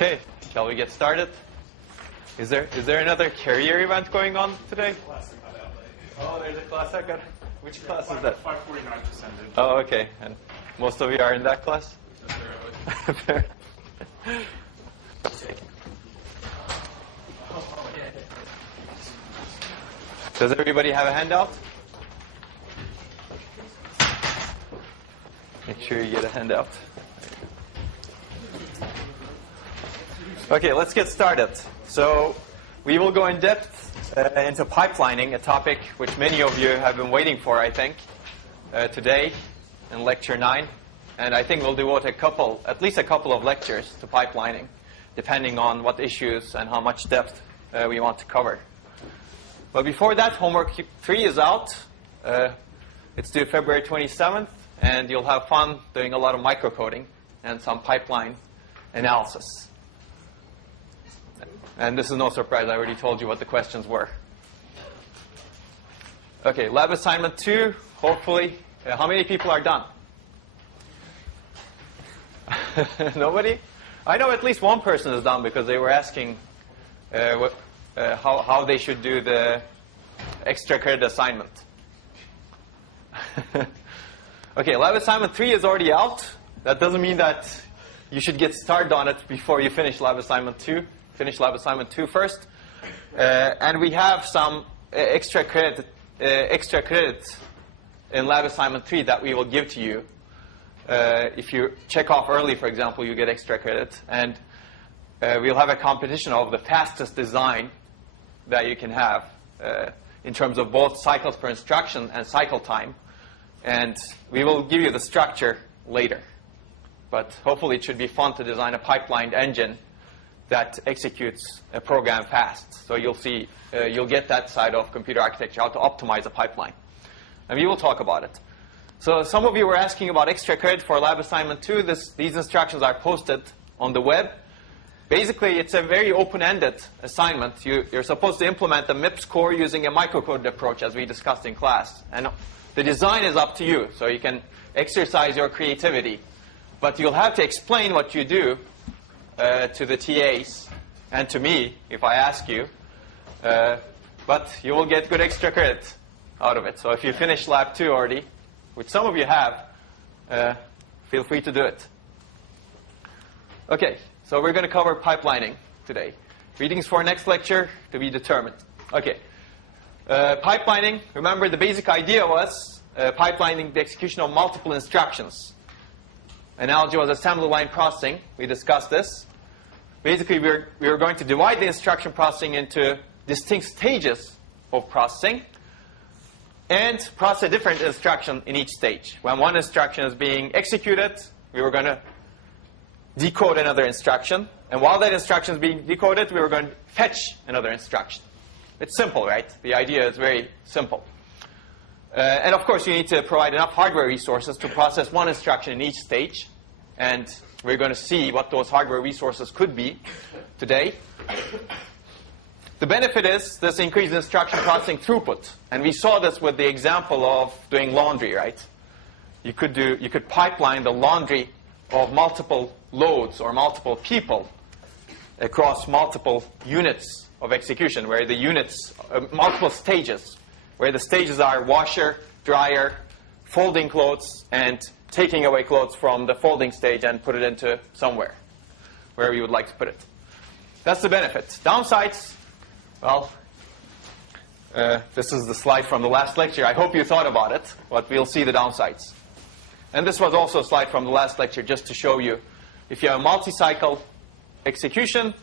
Okay, shall we get started? Is there another carrier event going on today? Oh, there's a class I got. Which class is that? 549 percentage. Oh, okay. And most of you are in that class? Fair. Does everybody have a handout? Make sure you get a handout. Okay, let's get started. So we will go in depth into pipelining, a topic which many of you have been waiting for, I think, today in Lecture 9. And I think we'll devote at least a couple of lectures to pipelining, depending on what issues and how much depth we want to cover. But before that, homework 3 is out. It's due February 27th, and you'll have fun doing a lot of microcoding and some pipeline analysis. And this is no surprise. I already told you what the questions were. Okay, lab assignment 2, hopefully. How many people are done? Nobody? I know at least one person is done because they were asking how they should do the extra credit assignment. Okay, lab assignment 3 is already out. That doesn't mean that you should get started on it before you finish lab assignment 2. Finish lab assignment 2 first. And we have some extra credit in lab assignment 3 that we will give to you. If you check off early, for example, you get extra credit. And we'll have a competition of the fastest design that you can have in terms of both cycles per instruction and cycle time. And we will give you the structure later. But hopefully it should be fun to design a pipelined engine that executes a program fast. So you'll see, you'll get that side of computer architecture, how to optimize a pipeline. And we will talk about it. So some of you were asking about extra credit for lab assignment 2. These instructions are posted on the web. Basically, it's a very open-ended assignment. You're supposed to implement the MIPS core using a microcoded approach, as we discussed in class. And the design is up to you, so you can exercise your creativity. But you'll have to explain what you do to the TAs and to me, if I ask you. But you will get good extra credit out of it. So if you finish lab 2 already, which some of you have, feel free to do it. Okay, so we're going to cover pipelining today. Readings for next lecture to be determined. Okay, pipelining, remember the basic idea was pipelining the execution of multiple instructions. Analogy was assembly line processing. We discussed this. Basically, we are going to divide the instruction processing into distinct stages of processing and process a different instruction in each stage. When one instruction is being executed, we were going to decode another instruction. And while that instruction is being decoded, we were going to fetch another instruction. It's simple, right? The idea is very simple. And of course, you need to provide enough hardware resources to process one instruction in each stage. And we're going to see what those hardware resources could be today. The benefit is this increased instruction processing throughput. And we saw this with the example of doing laundry, right? You could pipeline the laundry of multiple loads or multiple people across multiple units of execution, where the units, multiple stages, where the stages are washer, dryer, folding clothes, and taking away clothes from the folding stage and put it into somewhere, wherever you would like to put it. That's the benefit. Downsides, well, this is the slide from the last lecture. I hope you thought about it, but we'll see the downsides. And this was also a slide from the last lecture just to show you, if you have a multi-cycle execution,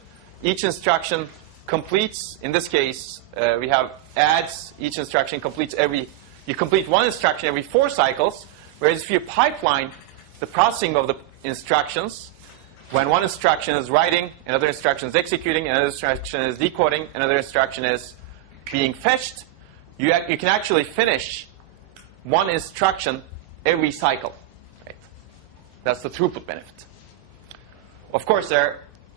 each instruction completes, in this case, we have adds, each instruction completes you complete one instruction every 4 cycles, whereas if you pipeline the processing of the instructions, when one instruction is writing, another instruction is executing, another instruction is decoding, another instruction is being fetched, you can actually finish one instruction every cycle. Right? That's the throughput benefit. Of course,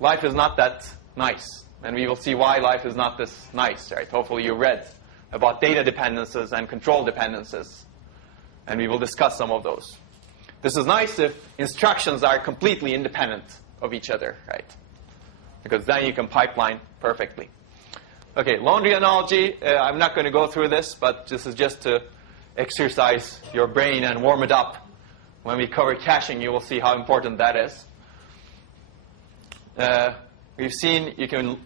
life is not that nice. And we will see why life is not this nice. Right? Hopefully you read about data dependencies and control dependencies. And we will discuss some of those. This is nice if instructions are completely independent of each other, right? because then you can pipeline perfectly. Okay, laundry analogy. I'm not going to go through this, but this is just to exercise your brain and warm it up. When we cover caching, you will see how important that is. We've seen you can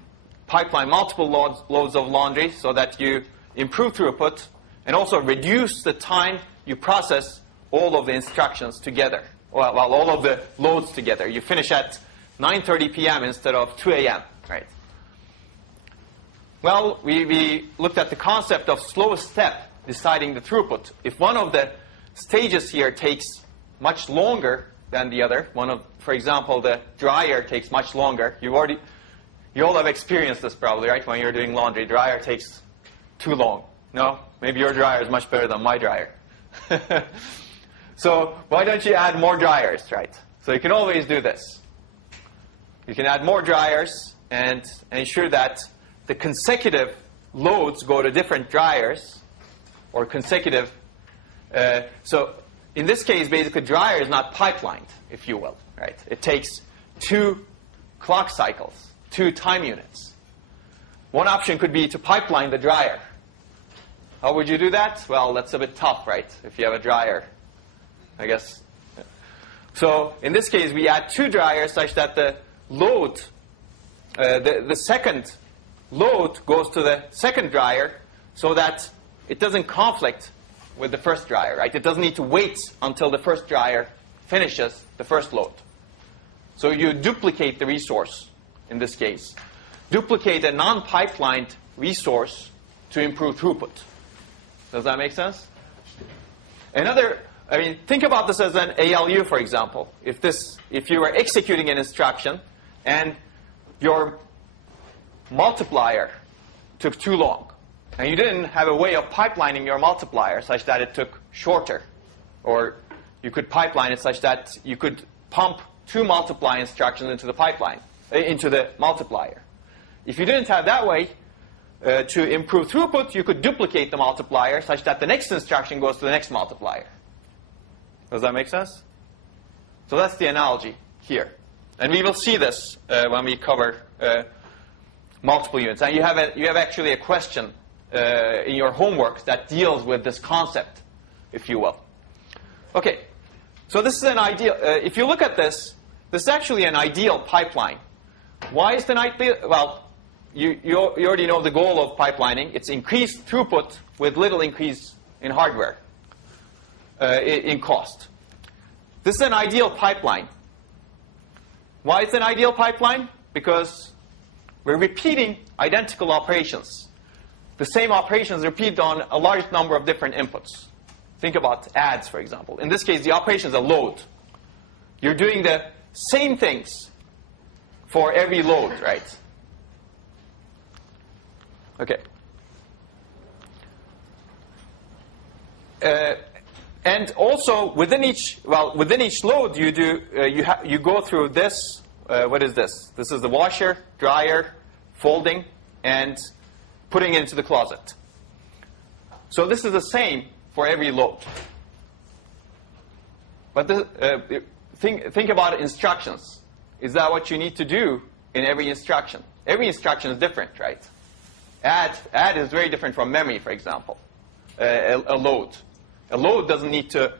pipeline multiple loads of laundry so that you improve throughput and also reduce the time you process all of the instructions together, well, all of the loads together. You finish at 9:30 p.m. instead of 2 a.m., right? Well, we looked at the concept of slowest step deciding the throughput. If one of the stages here takes much longer than the other, for example, the dryer takes much longer. You all have experienced this probably, right? When you're doing laundry, dryer takes too long. No? Maybe your dryer is much better than my dryer. So why don't you add more dryers, right? So you can always do this. You can add more dryers and ensure that the consecutive loads go to different dryers, or consecutive. So in this case, basically, dryer is not pipelined, if you will, right? It takes 2 clock cycles, 2 time units. One option could be to pipeline the dryer. How would you do that? Well, that's a bit tough, right? If you have a dryer, I guess. So in this case, we add 2 dryers such that the load, the second load goes to the second dryer so that it doesn't conflict with the first dryer, right? It doesn't need to wait until the first dryer finishes the first load. So you duplicate the resource in this case. Duplicate a non-pipelined resource to improve throughput. Does that make sense? Think about this as an ALU, for example. If you were executing an instruction and your multiplier took too long, and you didn't have a way of pipelining your multiplier such that it took shorter, or you could pipeline it such that you could pump 2 multiply instructions into the pipeline, into the multiplier. If you didn't have that way to improve throughput, you could duplicate the multiplier such that the next instruction goes to the next multiplier. Does that make sense? So that's the analogy here. And we will see this when we cover multiple units. And you have actually a question in your homework that deals with this concept, if you will. Okay, so this is an ideal. If you look at this, this is actually an ideal pipeline. Why is it an ideal? Well, you already know the goal of pipelining. It's increased throughput with little increase in hardware, in cost. This is an ideal pipeline. Why is it an ideal pipeline? Because we're repeating identical operations. The same operations repeated on a large number of different inputs. Think about adds, for example. In this case, the operation is a load. You're doing the same things for every load, right? Okay. And also within each load, you go through this. What is this? This is the washer, dryer, folding, and putting it into the closet. So this is the same for every load. But think about instructions. Is that what you need to do in every instruction? Every instruction is different, right? Add is very different from memory, for example. A load. A load doesn't need to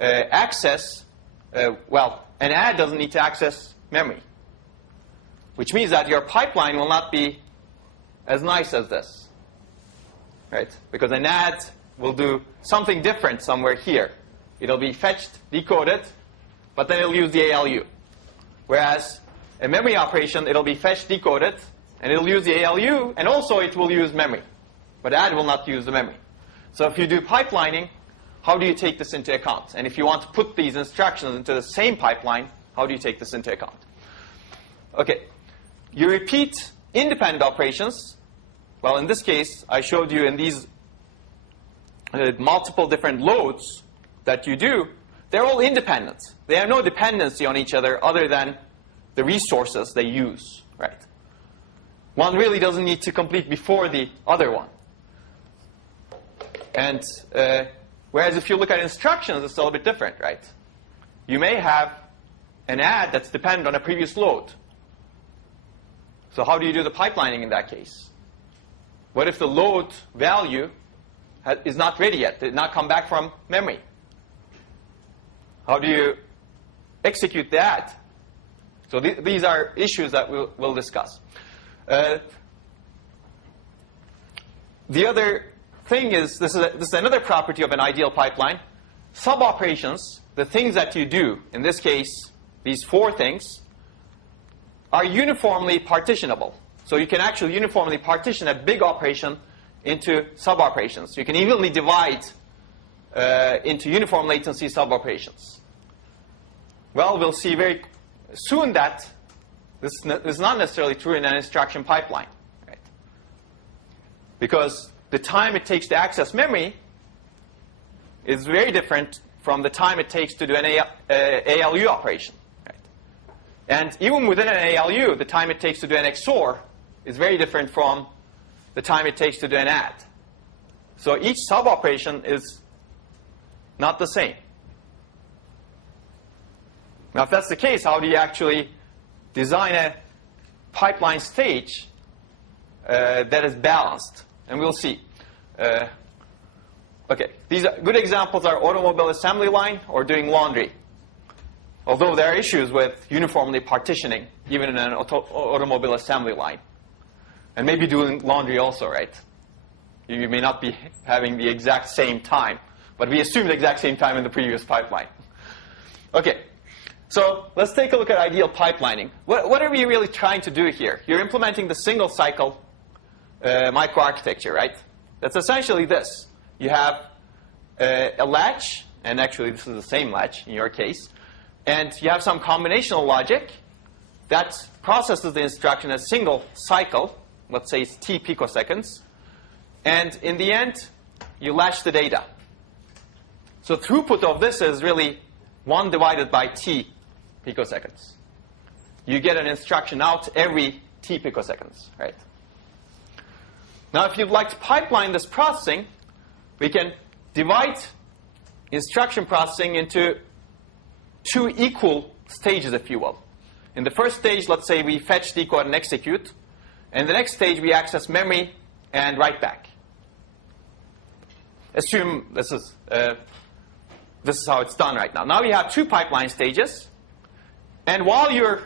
access, an add doesn't need to access memory. Which means that your pipeline will not be as nice as this. Right? Because an add will do something different somewhere here. It'll be fetched, decoded, but then it'll use the ALU. Whereas a memory operation, it'll be fetched, decoded, and it'll use the ALU, and also it will use memory. But add will not use the memory. So if you do pipelining, how do you take this into account? And if you want to put these instructions into the same pipeline, how do you take this into account? Okay. You repeat independent operations. Well, in this case, I showed you in these multiple different loads that you do, they're all independent. They have no dependency on each other than the resources they use, right? One really doesn't need to complete before the other one. And whereas if you look at instructions, it's a little bit different, right? You may have an add that's dependent on a previous load. So how do you do the pipelining in that case? What if the load value is not ready yet, did not come back from memory? How do you execute that? So these are issues that we'll discuss. The other thing is, this is another property of an ideal pipeline. Sub-operations, the things that you do, in this case, these 4 things, are uniformly partitionable. So you can actually uniformly partition a big operation into sub-operations. You can evenly divide into uniform latency sub-operations. Well, we'll see very soon that this is not necessarily true in an instruction pipeline. Right? Because the time it takes to access memory is very different from the time it takes to do an ALU operation. Right? And even within an ALU, the time it takes to do an XOR is very different from the time it takes to do an add. So each sub-operation is not the same. Now, if that's the case, how do you actually design a pipeline stage that is balanced? And we'll see. Okay, these are good examples are automobile assembly line or doing laundry. Although there are issues with uniformly partitioning, even in an automobile assembly line. And maybe doing laundry also, right? You may not be having the exact same time, but we assumed the exact same time in the previous pipeline. Okay, so let's take a look at ideal pipelining. What are we really trying to do here? You're implementing the single cycle microarchitecture, right? That's essentially this. You have a latch, and actually this is the same latch in your case, and you have some combinational logic that processes the instruction as single cycle. Let's say it's t picoseconds. And in the end, you latch the data. So throughput of this is really 1 divided by t picoseconds. You get an instruction out every t picoseconds, right? Now, if you'd like to pipeline this processing, we can divide instruction processing into 2 equal stages, if you will. In the first stage, let's say we fetch, decode, and execute. And the next stage, we access memory and write back. Assume this is how it's done right now. Now we have 2 pipeline stages. And while you're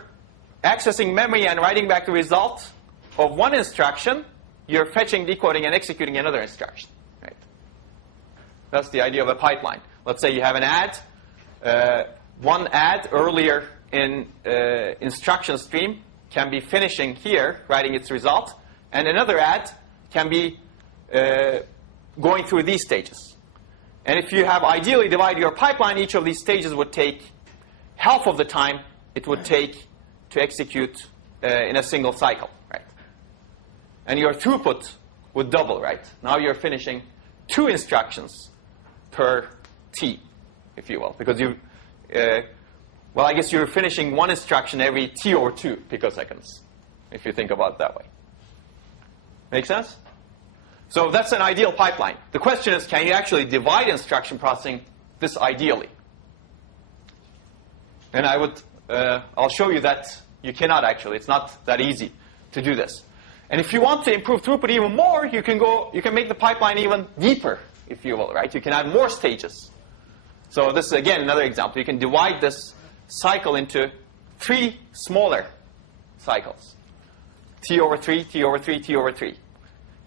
accessing memory and writing back the result of one instruction, you're fetching, decoding, and executing another instruction. Right? That's the idea of a pipeline. Let's say you have an add. One add earlier in instruction stream can be finishing here, writing its result. And another add can be going through these stages. And if you have ideally divided your pipeline, each of these stages would take half of the time it would take to execute in a single cycle, right? And your throughput would double, right? Now you're finishing 2 instructions per t, if you will, because you, well, I guess you're finishing 1 instruction every t over 2 picoseconds, if you think about it that way. Make sense? So that's an ideal pipeline. The question is, can you actually divide instruction processing this ideally? And I'll show you that you cannot actually. It's not that easy to do this. And if you want to improve throughput even more, you can make the pipeline even deeper, if you will, right? You can add more stages. So this is, again, another example. You can divide this cycle into 3 smaller cycles. T over 3, T over 3, T over 3.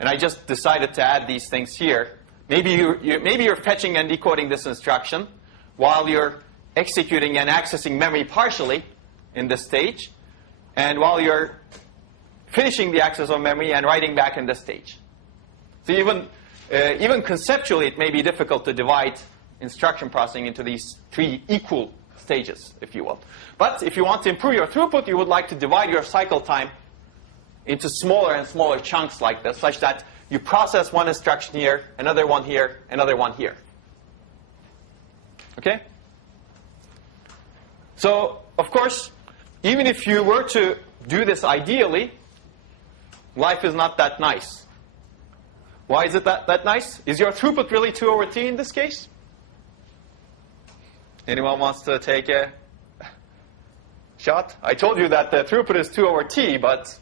And I just decided to add these things here. Maybe you're fetching and decoding this instruction while you're executing and accessing memory partially in this stage, and while you're finishing the access of memory and writing back in this stage. So even conceptually, it may be difficult to divide instruction processing into these 3 equal stages, if you will. But if you want to improve your throughput, you would like to divide your cycle time into smaller and smaller chunks like this, such that you process 1 instruction here, another one here, another one here. Okay? So, of course, even if you were to do this ideally, life is not that nice. Why is it that nice? Is your throughput really 2 over t in this case? Anyone wants to take a shot? I told you that the throughput is 2 over t, but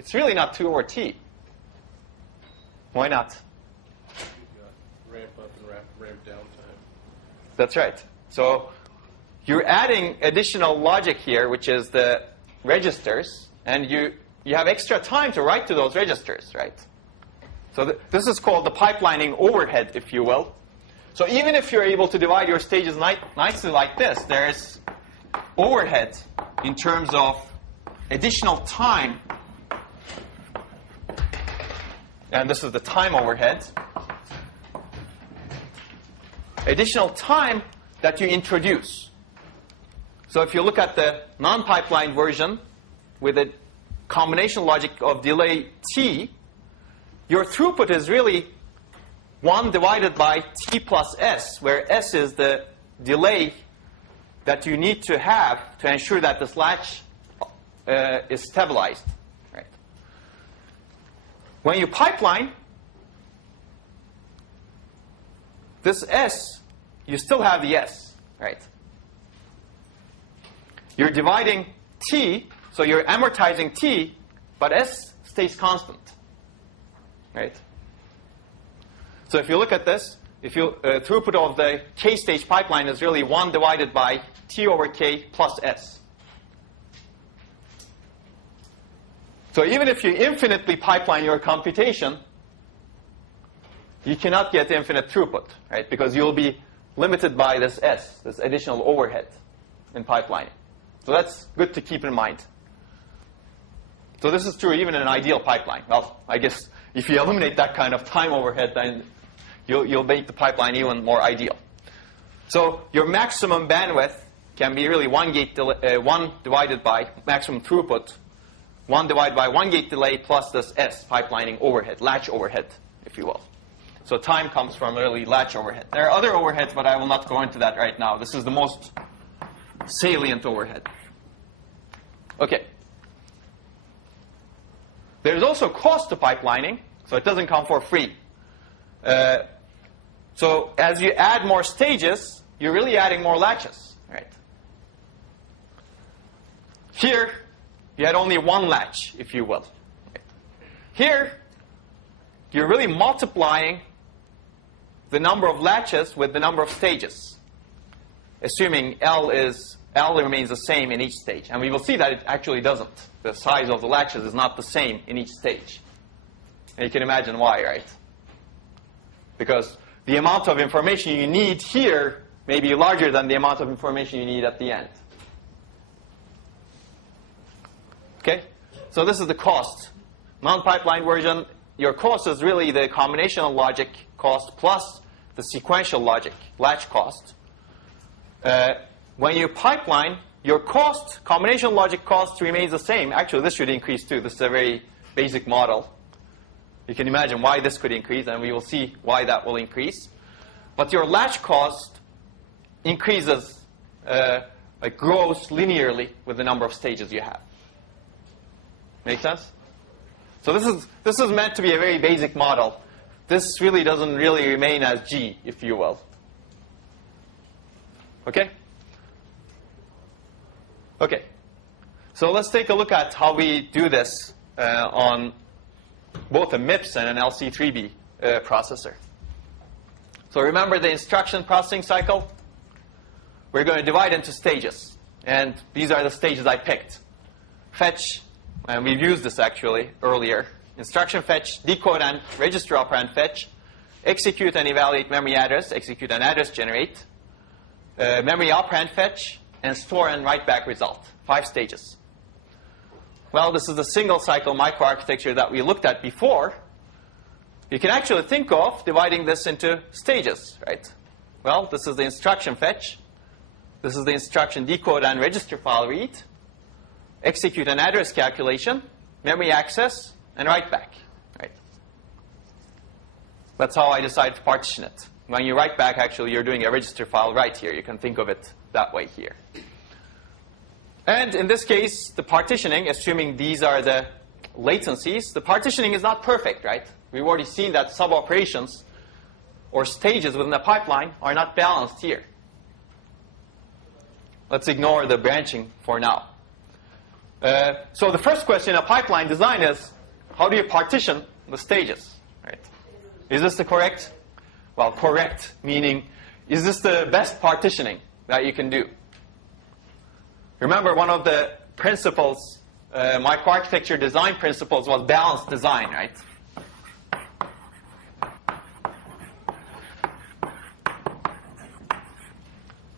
It's really not 2 over t. Why not? You've got ramp up and ramp down time. That's right. So you're adding additional logic here, which is the registers, and you have extra time to write to those registers, right? So this is called the pipelining overhead, if you will. So even if you're able to divide your stages nicely like this, there's overhead in terms of additional time. And this is the time overhead. Additional time that you introduce. So if you look at the non-pipeline version with a combination logic of delay t, your throughput is really 1 divided by t plus s, where s is the delay that you need to have to ensure that this latch is stabilized. Right? When you pipeline, this s, you still have the s, right? You're dividing t, so you're amortizing t, but s stays constant, right? So if you look at this, if you throughput of the k-stage pipeline is really 1 divided by t over k plus s. So even if you infinitely pipeline your computation, you cannot get infinite throughput, right? Because you'll be limited by this s, this additional overhead in pipelining. So that's good to keep in mind. So this is true even in an ideal pipeline. Well, I guess if you eliminate that kind of time overhead, then you'll make the pipeline even more ideal. So your maximum bandwidth can be really 1 divided by maximum throughput, 1 divided by 1 gate delay plus this s, pipelining overhead, latch overhead, if you will. So time comes from really latch overhead. There are other overheads, but I will not go into that right now. This is the most salient overhead. Okay. There's also cost to pipelining, so it doesn't come for free. So as you add more stages, you're really adding more latches, right? Here, you had only 1 latch, if you will. Here, you're really multiplying the number of latches with the number of stages, assuming L remains the same in each stage. And we will see that it actually doesn't. The size of the latches is not the same in each stage. And you can imagine why, right? Because the amount of information you need here may be larger than the amount of information you need at the end. Okay? So this is the cost. Non-pipeline version, your cost is really the combinational logic cost plus the sequential logic, latch cost. When you pipeline, your cost, combination logic cost remains the same. Actually, this should increase too. This is a very basic model. You can imagine why this could increase, and we will see why that will increase. But your latch cost increases, grows linearly with the number of stages you have. Make sense? So this is meant to be a very basic model. This really doesn't really remain as G, if you will. Okay? Okay. So let's take a look at how we do this on both a MIPS and an LC3B processor. So remember the instruction processing cycle? We're going to divide into stages. And these are the stages I picked. Fetch, and we've used this actually earlier. Instruction fetch, decode and register operand fetch, execute and evaluate memory address, execute and address generate, memory operand fetch, and store and write back result. 5 stages. Well, this is the single cycle microarchitecture that we looked at before. You can actually think of dividing this into stages, right? Well, this is the instruction fetch. This is the instruction decode and register file read, execute an address calculation, memory access, and write back, right? That's how I decided to partition it. When you write back, actually, you're doing a register file write here. You can think of it that way here. And in this case, the partitioning, assuming these are the latencies, the partitioning is not perfect, right? We've already seen that sub-operations or stages within the pipeline are not balanced here. Let's ignore the branching for now. So the first question in a pipeline design is, how do you partition the stages? Right? Is this the correct? Well, correct, meaning, is this the best partitioning that you can do? Remember, one of the principles, microarchitecture design principles, was balanced design, right?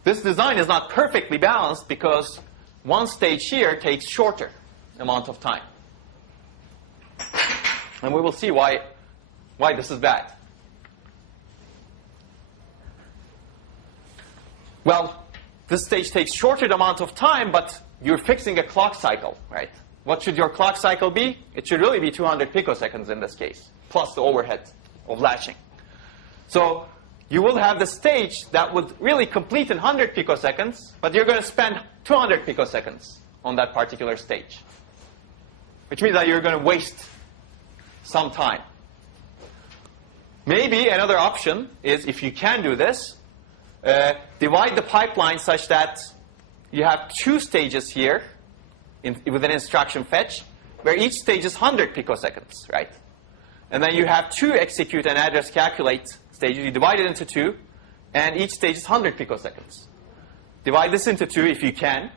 This design is not perfectly balanced because one stage here takes shorter amount of time. And we will see why this is bad. Well, this stage takes shorter amount of time, but you're fixing a clock cycle, right? What should your clock cycle be? It should really be 200 picoseconds in this case, plus the overhead of latching. So you will have the stage that would really complete in 100 picoseconds, but you're going to spend 200 picoseconds on that particular stage, which means that you're going to waste some time. Maybe another option is, if you can do this, divide the pipeline such that you have two stages here with an instruction fetch, where each stage is 100 picoseconds, right? And then you have two execute and address calculate stages. You divide it into two, and each stage is 100 picoseconds. Divide this into two if you can.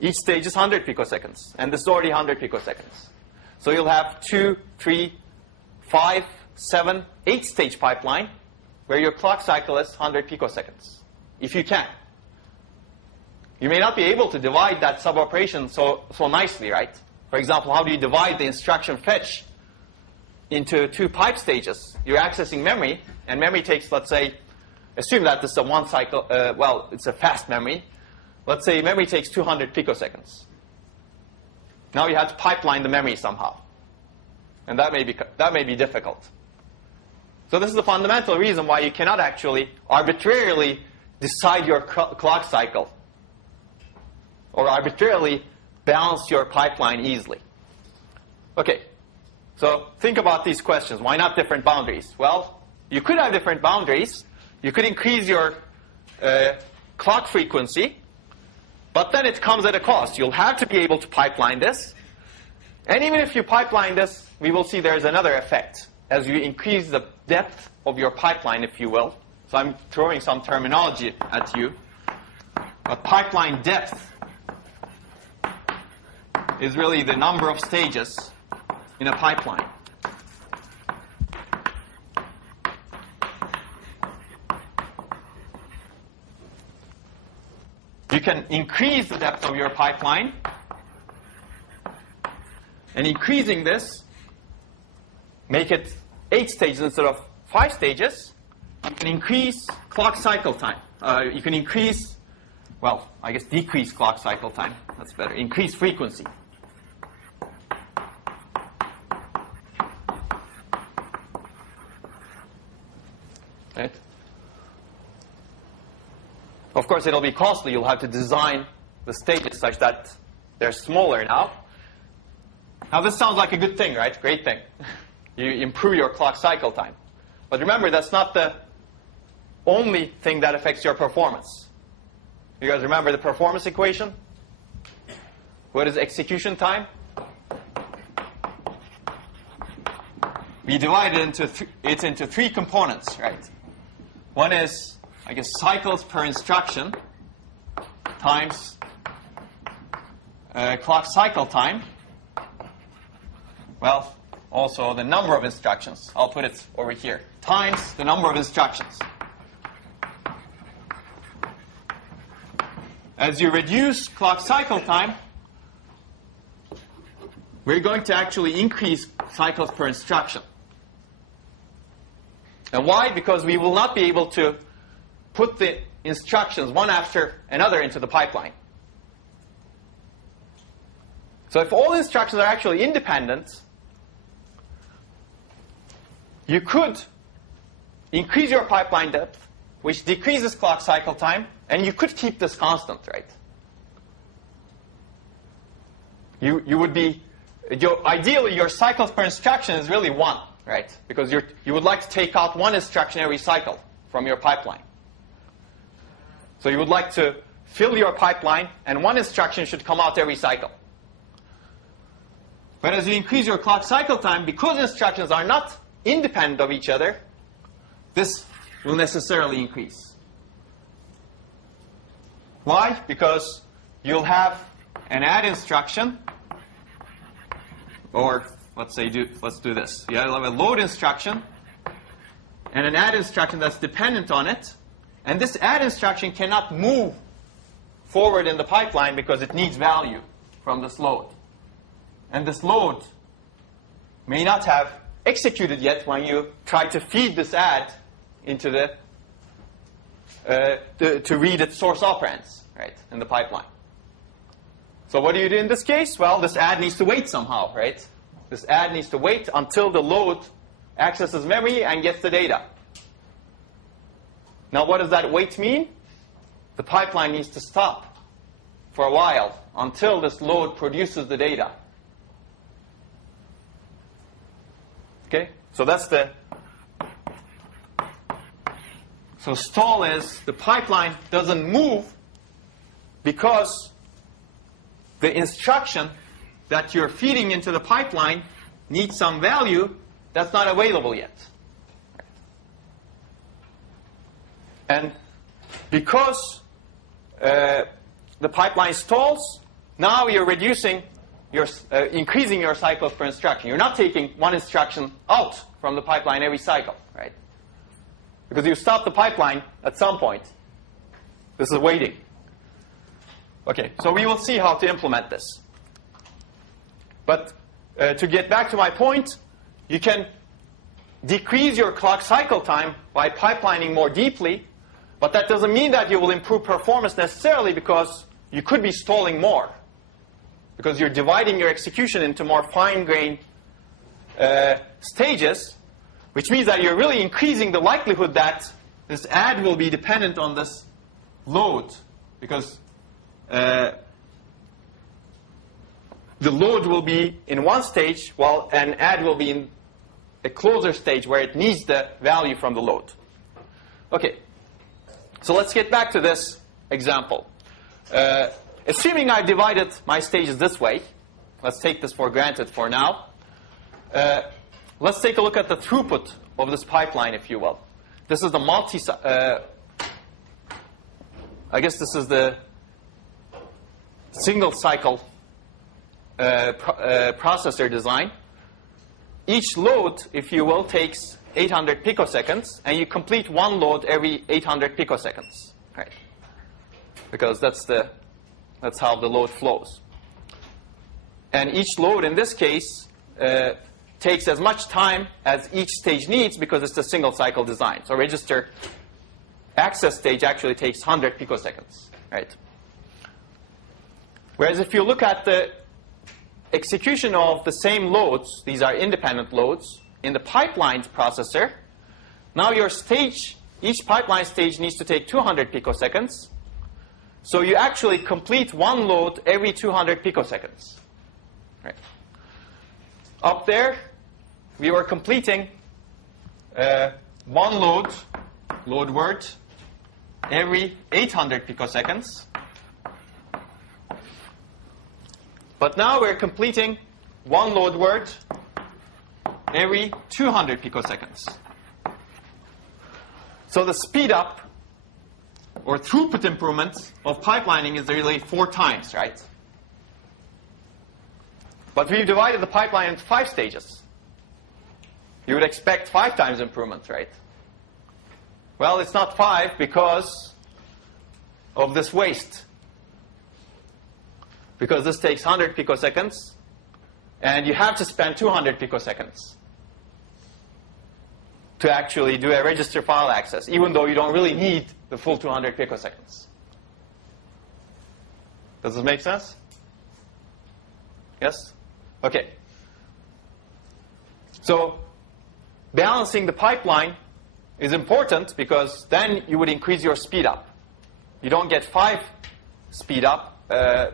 Each stage is 100 picoseconds, and this is already 100 picoseconds. So you'll have 2, 3, 5, 7, 8 stage pipeline where your clock cycle is 100 picoseconds, if you can. You may not be able to divide that sub-operation so nicely, right? For example, how do you divide the instruction fetch into two pipe stages? You're accessing memory, and memory takes, let's say, assume that this is a one cycle, well, it's a fast memory. Let's say memory takes 200 picoseconds. Now you have to pipeline the memory somehow. And that may be difficult. So this is the fundamental reason why you cannot actually arbitrarily decide your clock cycle or arbitrarily balance your pipeline easily. Okay, so think about these questions. Why not different boundaries? Well, you could have different boundaries. You could increase your clock frequency, but then it comes at a cost. You'll have to be able to pipeline this. And even if you pipeline this, we will see there's another effect as you increase the depth of your pipeline, if you will. So I'm throwing some terminology at you. But pipeline depth is really the number of stages in a pipeline. You can increase the depth of your pipeline, and increasing this, make it 8 stages instead of 5 stages. You can increase clock cycle time. You can increase, well, I guess decrease clock cycle time. That's better. Increase frequency. Right? Of course, it'll be costly. You'll have to design the stages such that they're smaller now. Now, this sounds like a good thing, right? Great thing. You improve your clock cycle time. But remember, that's not the only thing that affects your performance. You guys remember the performance equation? What is execution time? We divide it into 3 components, right? One is, I guess, cycles per instruction times clock cycle time. Well, also the number of instructions. I'll put it over here. Times the number of instructions. As you reduce clock cycle time, we're going to actually increase cycles per instruction. And why? Because we will not be able to put the instructions one after another into the pipeline. So if all instructions are actually independent, you could increase your pipeline depth, which decreases clock cycle time, and you could keep this constant, right? You would be, ideally, your cycles per instruction is really 1, right? Because you would like to take out 1 instruction every cycle from your pipeline. So you would like to fill your pipeline, and 1 instruction should come out every cycle. But as you increase your clock cycle time, because instructions are not independent of each other, this will necessarily increase. Why? Because you'll have an add instruction, or let's do this. You'll have a load instruction and an add instruction that's dependent on it. And this add instruction cannot move forward in the pipeline because it needs value from this load. And this load may not have executed yet when you try to feed this add into to read its source operands, right, in the pipeline. So what do you do in this case? Well, this add needs to wait somehow, right? This add needs to wait until the load accesses memory and gets the data. Now, what does that wait mean? The pipeline needs to stop for a while until this load produces the data. Okay? So that's so stall is the pipeline doesn't move because the instruction that you're feeding into the pipeline needs some value that's not available yet. And because the pipeline stalls, now you're increasing your cycles per instruction. You're not taking one instruction out from the pipeline every cycle, right? Because you stop the pipeline at some point. This is waiting. Okay, so we will see how to implement this. But to get back to my point, you can decrease your clock cycle time by pipelining more deeply, but that doesn't mean that you will improve performance necessarily, because you could be stalling more, because you're dividing your execution into more fine-grained stages, which means that you're really increasing the likelihood that this add will be dependent on this load, because the load will be in one stage while an add will be in a closer stage where it needs the value from the load. Okay, so let's get back to this example. Assuming I've divided my stages this way, let's take this for granted for now. Let's take a look at the throughput of this pipeline, if you will. This is the I guess this is the single cycle processor design. Each load, if you will, takes 800 picoseconds, and you complete one load every 800 picoseconds, right? Because that's how the load flows. And each load in this case takes as much time as each stage needs, because it's a single cycle design. So register access stage actually takes 100 picoseconds, right? Whereas if you look at the execution of the same loads, these are independent loads, in the pipeline processor, now your stage, each pipeline stage needs to take 200 picoseconds. So you actually complete one load every 200 picoseconds. Right. Up there, we were completing one load word, every 800 picoseconds. But now we're completing one load word every 200 picoseconds. So the speed up or throughput improvement of pipelining is really 4 times, right? But we've divided the pipeline into 5 stages. You would expect 5 times improvement, right? Well, it's not 5 because of this waste. Because this takes 100 picoseconds, and you have to spend 200 picoseconds to actually do a register file access, even though you don't really need the full 200 picoseconds. Does this make sense? Yes? Okay. So balancing the pipeline is important, because then you would increase your speed up. You don't get 5 speed up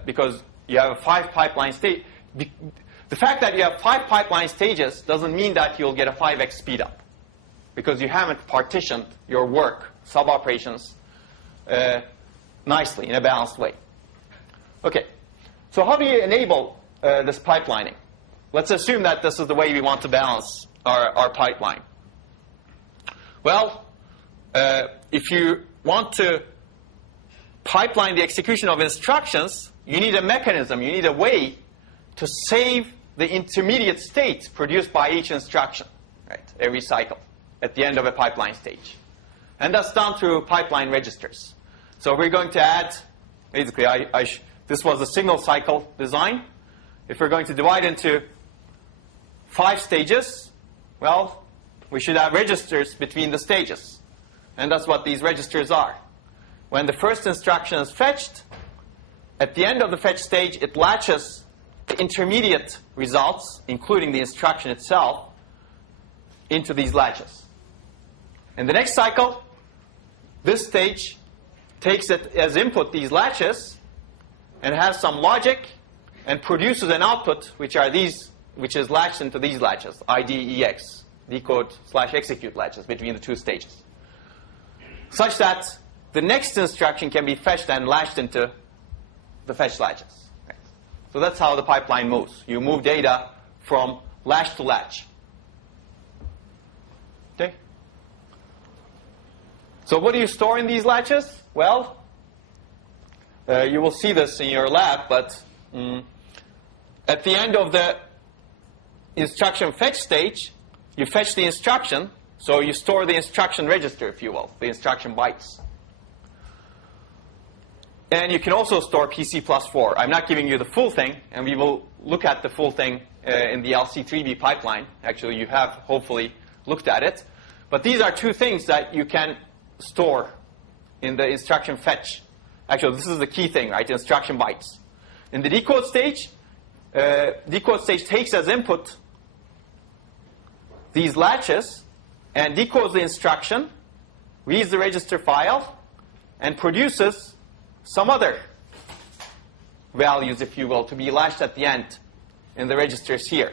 because you have a 5 pipeline stage. The fact that you have 5 pipeline stages doesn't mean that you'll get a 5x speed up, because you haven't partitioned your work, sub-operations, nicely in a balanced way. Okay, so how do you enable this pipelining? let's assume that this is the way we want to balance our pipeline. Well, if you want to pipeline the execution of instructions, you need a mechanism, you need a way to save the intermediate state produced by each instruction, right, every cycle at the end of a pipeline stage. And that's done through pipeline registers. So we're going to add, basically, this was a single cycle design. If we're going to divide into 5 stages, well, we should have registers between the stages. And that's what these registers are. When the first instruction is fetched, at the end of the fetch stage, it latches the intermediate results, including the instruction itself, into these latches. In the next cycle, this stage takes it as input, these latches, and has some logic and produces an output, which is latched into these latches, IDEX, decode/execute latches between the 2 stages, such that the next instruction can be fetched and latched into the fetch latches. Right. So that's how the pipeline moves. You move data from latch to latch. Okay? So what do you store in these latches? Well, you will see this in your lab, but at the end of the instruction fetch stage, you fetch the instruction, so you store the instruction register, if you will, the instruction bytes. And you can also store PC+4. I'm not giving you the full thing, and we will look at the full thing in the LC3B pipeline. Actually, you have hopefully looked at it. But these are 2 things that you can store in the instruction fetch. Actually, this is the key thing, right? Instruction bytes. In the decode stage takes as input these latches and decodes the instruction, reads the register file, and produces some other values, if you will, to be latched at the end in the registers here.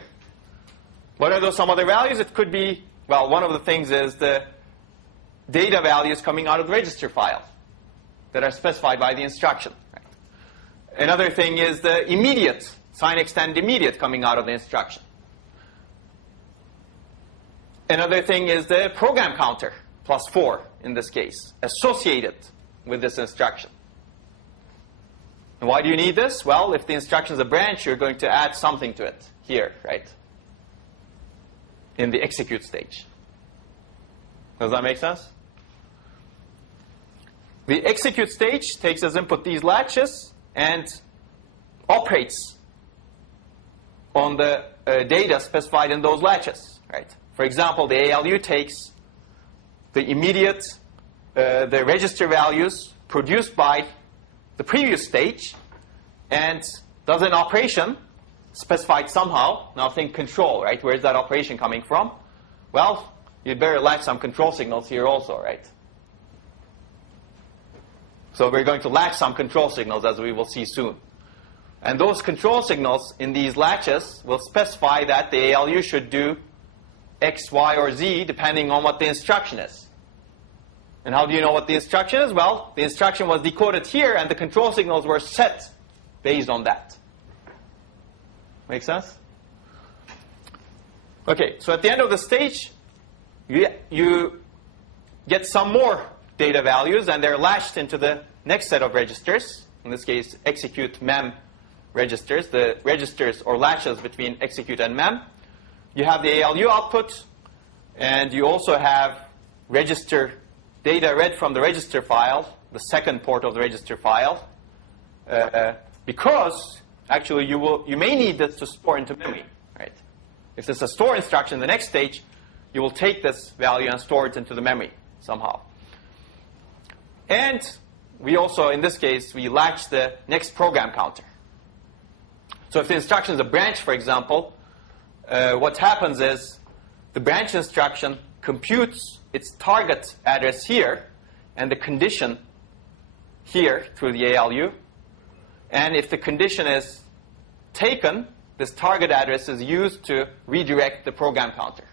What are those some other values? It could be, well, one of the things is the data values coming out of the register file that are specified by the instruction. Right? Another thing is the immediate, sign extend immediate coming out of the instruction. Another thing is the program counter, +4 in this case, associated with this instruction. And why do you need this? Well, if the instruction is a branch, you're going to add something to it here, right? In the execute stage. Does that make sense? The execute stage takes as input these latches and operates on the data specified in those latches, right? For example, the ALU takes the immediate, the register values produced by the previous stage and does an operation specified somehow. Now think control, right? Where's that operation coming from? Well, you'd better latch some control signals here also, right? So we're going to latch some control signals, as we will see soon. And those control signals in these latches will specify that the ALU should do X, Y, or Z, depending on what the instruction is. And how do you know what the instruction is? Well, the instruction was decoded here, and the control signals were set based on that. Make sense? Okay, so at the end of the stage, you get some more data values, and they're latched into the next set of registers. In this case, execute mem registers, the registers or latches between execute and mem. You have the ALU output, and you also have register data read from the register file, the second port of the register file, because actually you may need this to store into memory, right? If there's a store instruction in the next stage, you will take this value and store it into the memory somehow. And we also, in this case, we latch the next program counter. So if the instruction is a branch, for example, what happens is the branch instruction computes its target address here and the condition here through the ALU. And if the condition is taken, this target address is used to redirect the program counter.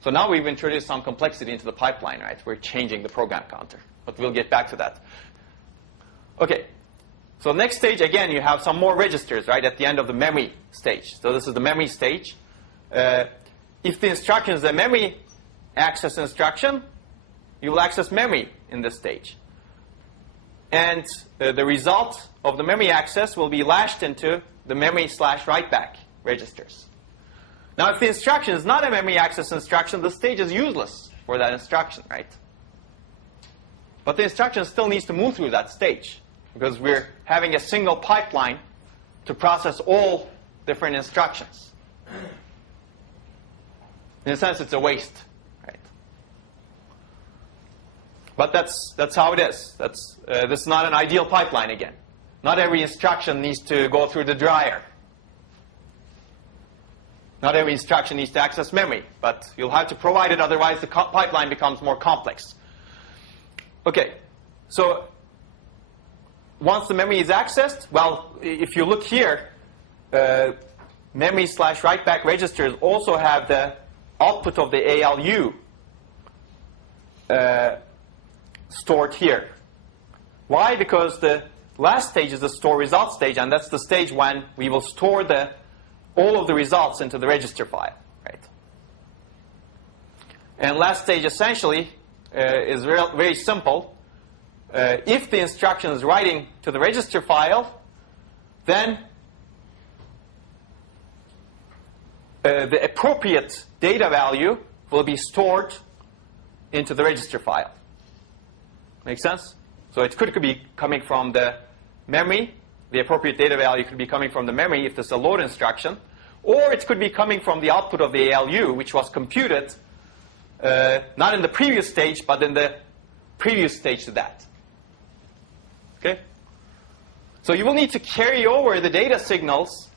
So now we've introduced some complexity into the pipeline, right? We're changing the program counter. But we'll get back to that. Okay. So next stage, again, you have some more registers, right, at the end of the memory stage. So this is the memory stage. If the instruction is a memory access instruction, you will access memory in this stage. And the result of the memory access will be lashed into the memory/writeback registers. Now, if the instruction is not a memory access instruction, the stage is useless for that instruction, right? But the instruction still needs to move through that stage because we're having a single pipeline to process all different instructions. In a sense, it's a waste, right? But that's how it is. This is not an ideal pipeline again. Not every instruction needs to go through the dryer. Not every instruction needs to access memory, but you'll have to provide it, otherwise the pipeline becomes more complex. Okay, so once the memory is accessed, well, if you look here, memory/writeback registers also have the output of the ALU stored here. Why? Because the last stage is the store result stage, and that's the stage when we will store all of the results into the register file, right? And last stage essentially is very simple. If the instruction is writing to the register file, then the appropriate data value will be stored into the register file. Make sense? So it could be coming from the memory. The appropriate data value could be coming from the memory if this is a load instruction. Or it could be coming from the output of the ALU, which was computed not in the previous stage, but in the previous stage to that. Okay? So you will need to carry over the data signals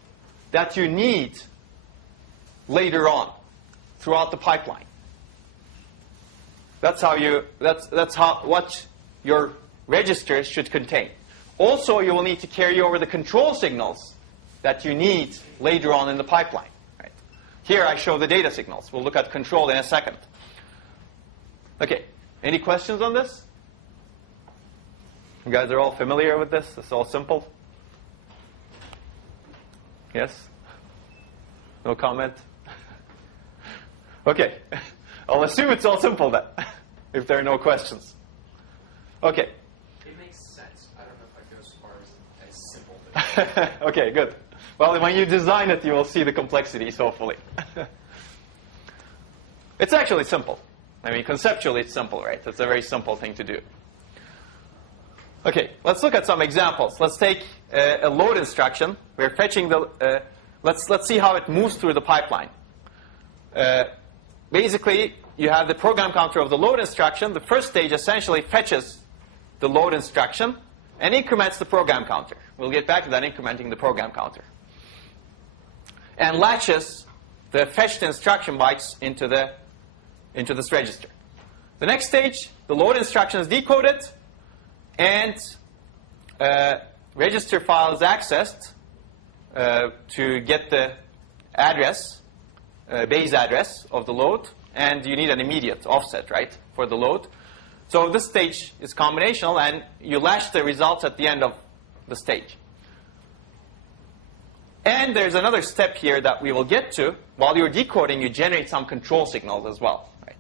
that you need later on throughout the pipeline. That's what your registers should contain. Also, you will need to carry over the control signals that you need later on in the pipeline. Right? Here I show the data signals. We'll look at control in a second. Okay, any questions on this? You guys are all familiar with this? It's all simple? Yes? No comment? Okay, I'll assume it's all simple then, if there are no questions. Okay. It makes sense. I don't know if I go as far as simple. Okay, good. Well, when you design it, you will see the complexities, hopefully. It's actually simple. I mean, conceptually, it's simple, right? It's a very simple thing to do. Okay, let's look at some examples. Let's take a load instruction. We're fetching the... let's see how it moves through the pipeline. Basically, you have the program counter of the load instruction. The first stage essentially fetches the load instruction and increments the program counter. We'll get back to that, incrementing the program counter. And latches the fetched instruction bytes into this register. The next stage, the load instruction is decoded, and register file is accessed to get the address, base address of the load, and you need an immediate offset, right, for the load. So this stage is combinational, and you lash the results at the end of the stage. And there's another step here that we will get to. While you're decoding, you generate some control signals as well, right?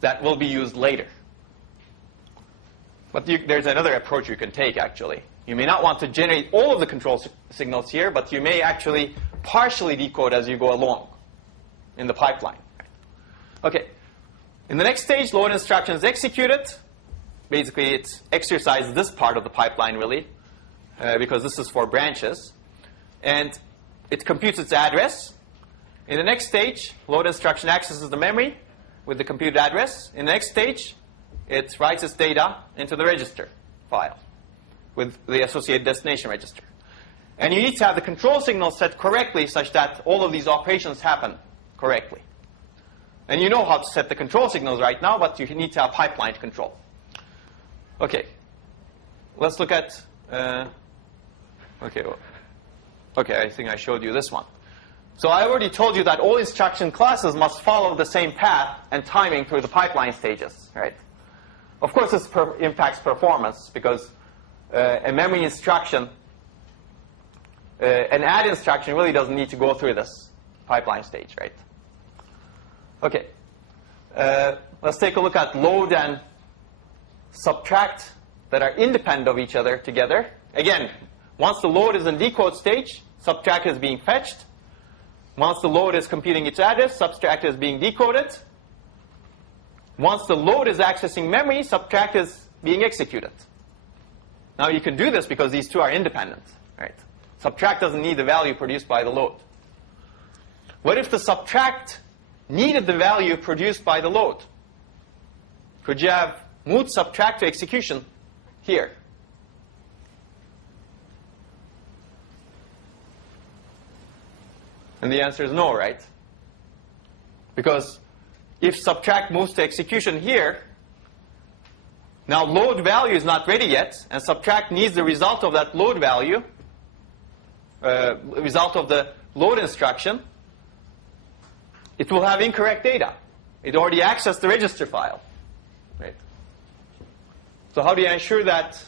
That will be used later. But there's another approach you can take, actually. You may not want to generate all of the control signals here, but you may actually partially decode as you go along in the pipeline. Okay. In the next stage, load instruction is executed. Basically, it exercises this part of the pipeline, really, because this is for branches. And it computes its address. In the next stage, load instruction accesses the memory with the computed address. In the next stage, it writes its data into the register file with the associated destination register. And you need to have the control signal set correctly such that all of these operations happen correctly. And you know how to set the control signals right now, but you need to have pipeline control. Okay. Let's look at... Okay, I think I showed you this one. So I already told you that all instruction classes must follow the same path and timing through the pipeline stages, right? Of course, this impacts performance because a memory instruction, an add instruction really doesn't need to go through this pipeline stage, right? Okay. Let's take a look at load and subtract that are independent of each other together. Again, once the load is in decode stage, subtract is being fetched. Once the load is computing its address, subtract is being decoded. Once the load is accessing memory, subtract is being executed. Now you can do this because these two are independent, right? Subtract doesn't need the value produced by the load. What if the subtract needed the value produced by the load? Could you have moved subtract to execution here? And the answer is no, right? Because if subtract moves to execution here, now load value is not ready yet, and subtract needs the result of that load value, result of the load instruction. It will have incorrect data. It already accessed the register file, right? So how do you ensure that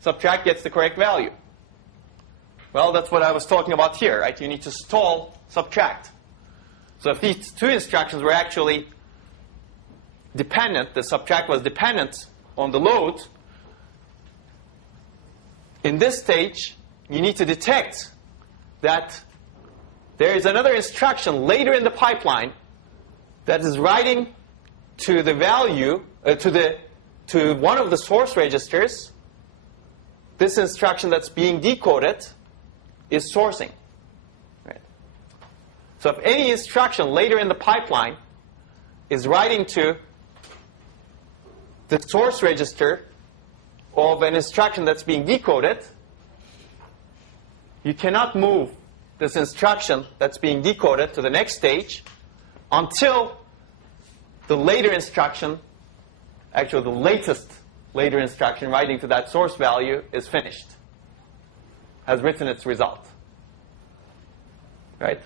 subtract gets the correct value? Well, that's what I was talking about here, right? You need to stall subtract. So if these two instructions were actually dependent, the subtract was dependent on the load, in this stage, you need to detect that there is another instruction later in the pipeline that is writing to the value, to one of the source registers. This instruction that's being decoded is sourcing. Right? So if any instruction later in the pipeline is writing to the source register of an instruction that's being decoded, you cannot move this instruction that's being decoded to the next stage until the later instruction, actually the latest later instruction writing to that source value is finished, has written its result. Right?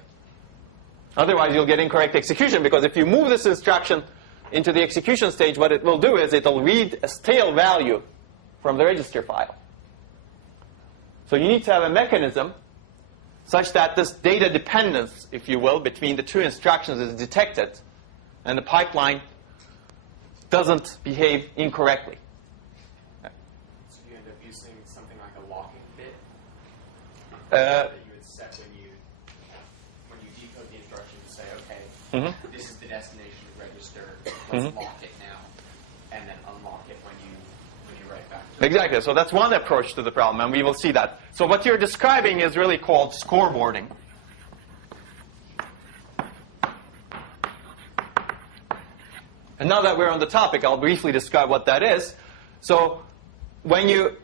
Otherwise, you'll get incorrect execution, because if you move this instruction into the execution stage, what it will do is it will read a stale value from the register file. So you need to have a mechanism such that this data dependence, if you will, between the two instructions is detected and the pipeline doesn't behave incorrectly. So you end up using something like a locking bit that you would set when you decode the instruction to say, okay, this is the destination register, let's lock it now, and then unlock it when you write back to it. Exactly. So that's one approach to the problem, and we will see that. So what you're describing is really called scoreboarding. And now that we're on the topic, I'll briefly describe what that is. So when you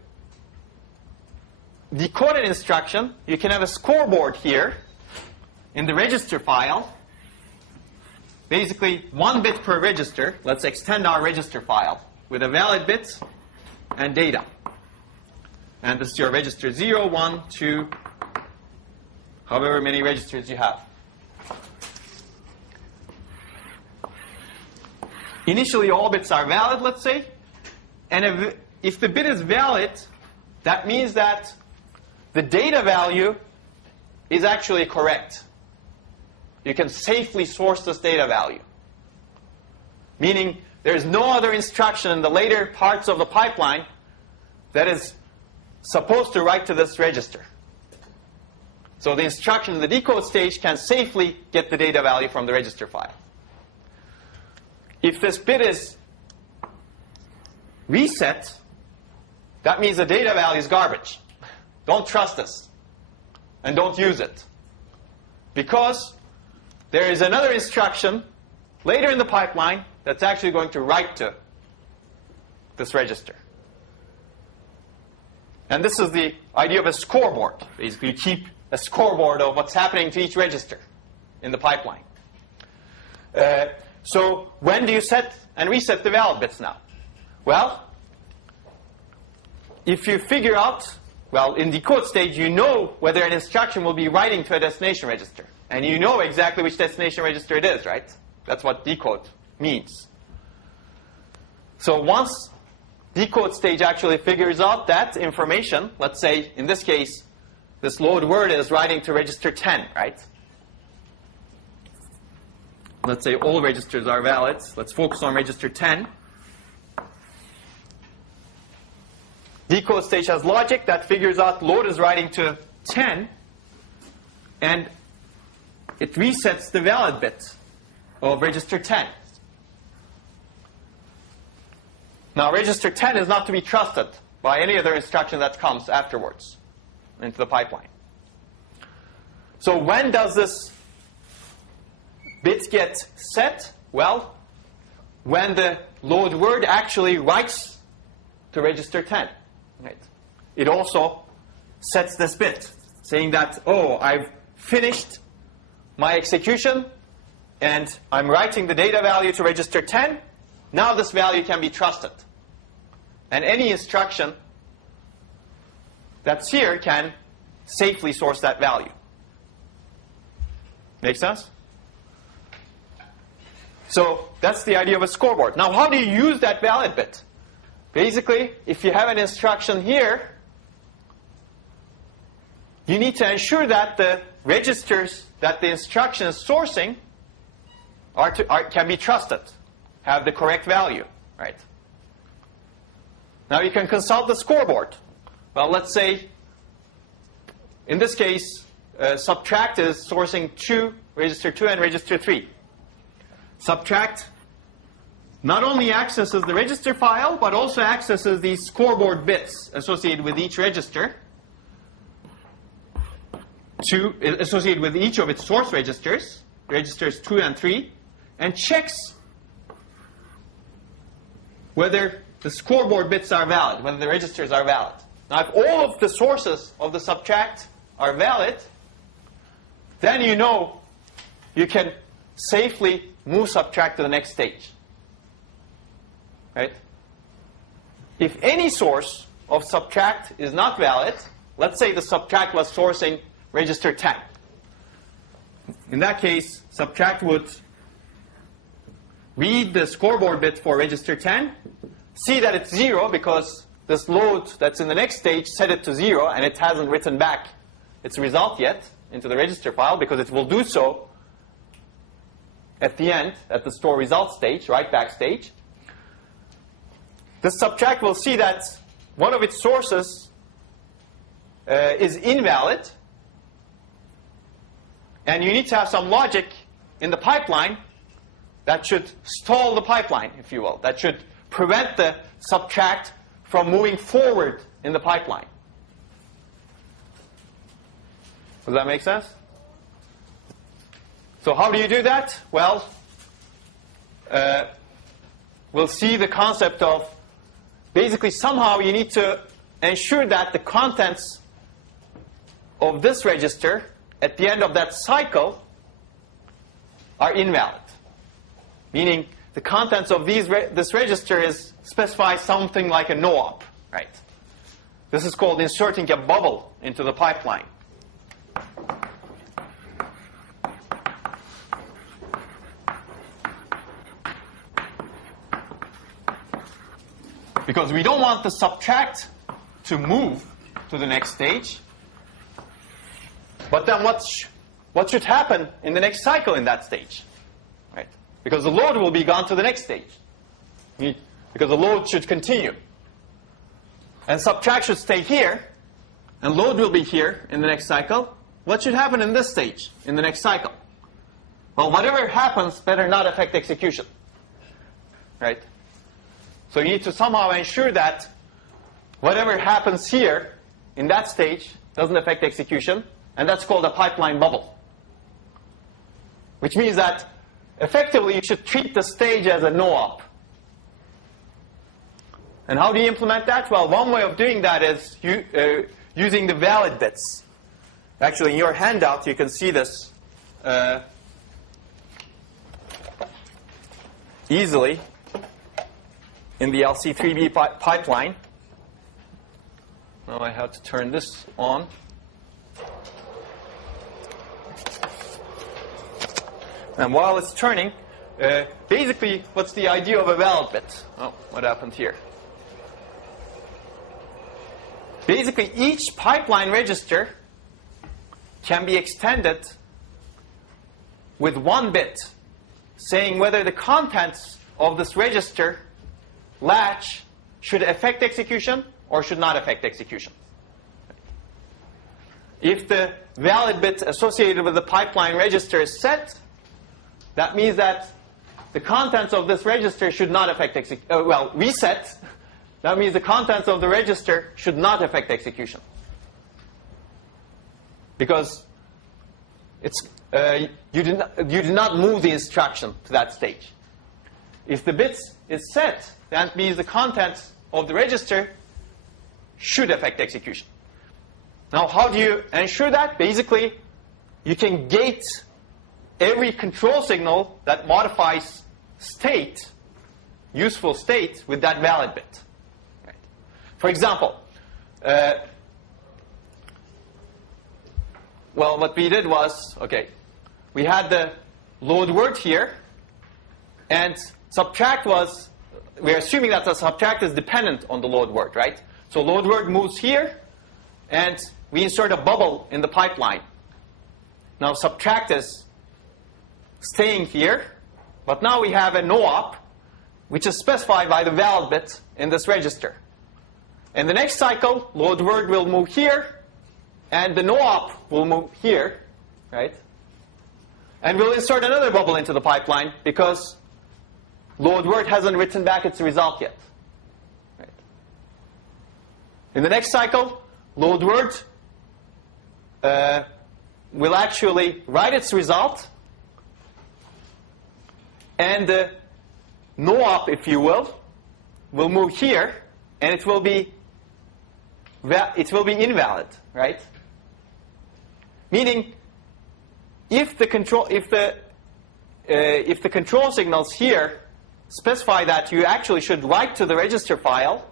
decode an instruction, you can have a scoreboard here in the register file. Basically, 1 bit per register. Let's extend our register file with a valid bit and data. And this is your register 0, 1, 2, however many registers you have. Initially, all bits are valid, let's say. And if the bit is valid, that means that the data value is actually correct. You can safely source this data value. Meaning, there's no other instruction in the later parts of the pipeline that is supposed to write to this register. So the instruction in the decode stage can safely get the data value from the register file. If this bit is reset, that means the data value is garbage. Don't trust this. And don't use it. Because there is another instruction later in the pipeline that's actually going to write to this register. And this is the idea of a scoreboard. Basically, you keep a scoreboard of what's happening to each register in the pipeline. So when do you set and reset the valid bits now? Well, if you figure out, well, in decode stage, you know whether an instruction will be writing to a destination register. And you know exactly which destination register it is, right? That's what decode means. So once decode stage actually figures out that information. Let's say, in this case, this load word is writing to register 10, right? Let's say all registers are valid. Let's focus on register 10. Decode stage has logic that figures out load is writing to 10, and it resets the valid bit of register 10. Now, register 10 is not to be trusted by any other instruction that comes afterwards into the pipeline. So when does this bit get set? Well, when the load word actually writes to register 10. Right. It also sets this bit, saying that, oh, I've finished my execution, and I'm writing the data value to register 10. Now this value can be trusted. And any instruction that's here can safely source that value. Make sense? So that's the idea of a scoreboard. Now, how do you use that valid bit? Basically, if you have an instruction here, you need to ensure that the registers that the instruction is sourcing can be trusted, have the correct value, right? Now you can consult the scoreboard. Well, let's say, in this case, subtract is sourcing register 2 and register 3. Subtract not only accesses the register file, but also accesses these scoreboard bits associated with each register, associated with each of its source registers, registers 2 and 3, and checks whether the scoreboard bits are valid, whether the registers are valid. Now, if all of the sources of the subtract are valid, then you know you can safely move subtract to the next stage. Right? If any source of subtract is not valid, let's say the subtract was sourcing register 10. In that case, subtract would read the scoreboard bit for register 10, see that it's 0 because this load that's in the next stage set it to 0, and it hasn't written back its result yet into the register file, because it will do so at the end, at the store result stage, write back stage. The subtract will see that one of its sources is invalid, and you need to have some logic in the pipeline that should stall the pipeline, if you will, that should prevent the subtract from moving forward in the pipeline. Does that make sense? So how do you do that? Well, we'll see the concept of basically somehow you need to ensure that the contents of this register at the end of that cycle are invalid. Meaning the contents of this register specifies something like a no-op, right? This is called inserting a bubble into the pipeline. Because we don't want the subtract to move to the next stage. But then what should happen in the next cycle in that stage? Right? Because the load will be gone to the next stage. Because the load should continue. And subtract should stay here. And load will be here in the next cycle. What should happen in this stage, in the next cycle? Well, whatever happens better not affect execution. Right? So you need to somehow ensure that whatever happens here in that stage doesn't affect execution. And that's called a pipeline bubble. Which means that effectively you should treat the stage as a no-op. And how do you implement that? Well, one way of doing that is using the valid bits. Actually, in your handout you can see this easily in the LC3B pipeline. Now I have to turn this on. And while it's turning, basically, what's the idea of a valid bit? Oh, what happened here? basically each pipeline register can be extended with one bit, saying whether the contents of this register latch should affect execution or should not affect execution. If the valid bit associated with the pipeline register is set, that means that the contents of this register should not affect reset. That means the contents of the register should not affect execution. Because you did not move the instruction to that stage. If the bit is set, that means the contents of the register should affect execution. Now, how do you ensure that? Basically, you can gate every control signal that modifies state, useful state, with that valid bit. Right. For example, what we did was, we had the load word here, and subtract was, we're assuming that the subtract is dependent on the load word, right? So load word moves here, and we insert a bubble in the pipeline. Now subtract is staying here, but now we have a no-op, which is specified by the valid bit in this register. In the next cycle, load word will move here, and the no-op will move here, right? And we'll insert another bubble into the pipeline because load word hasn't written back its result yet. Right. In the next cycle, load word will actually write its result, and the no-op, if you will move here, and it will be invalid, right? Meaning, if the control signals here specify that you actually should write to the register file,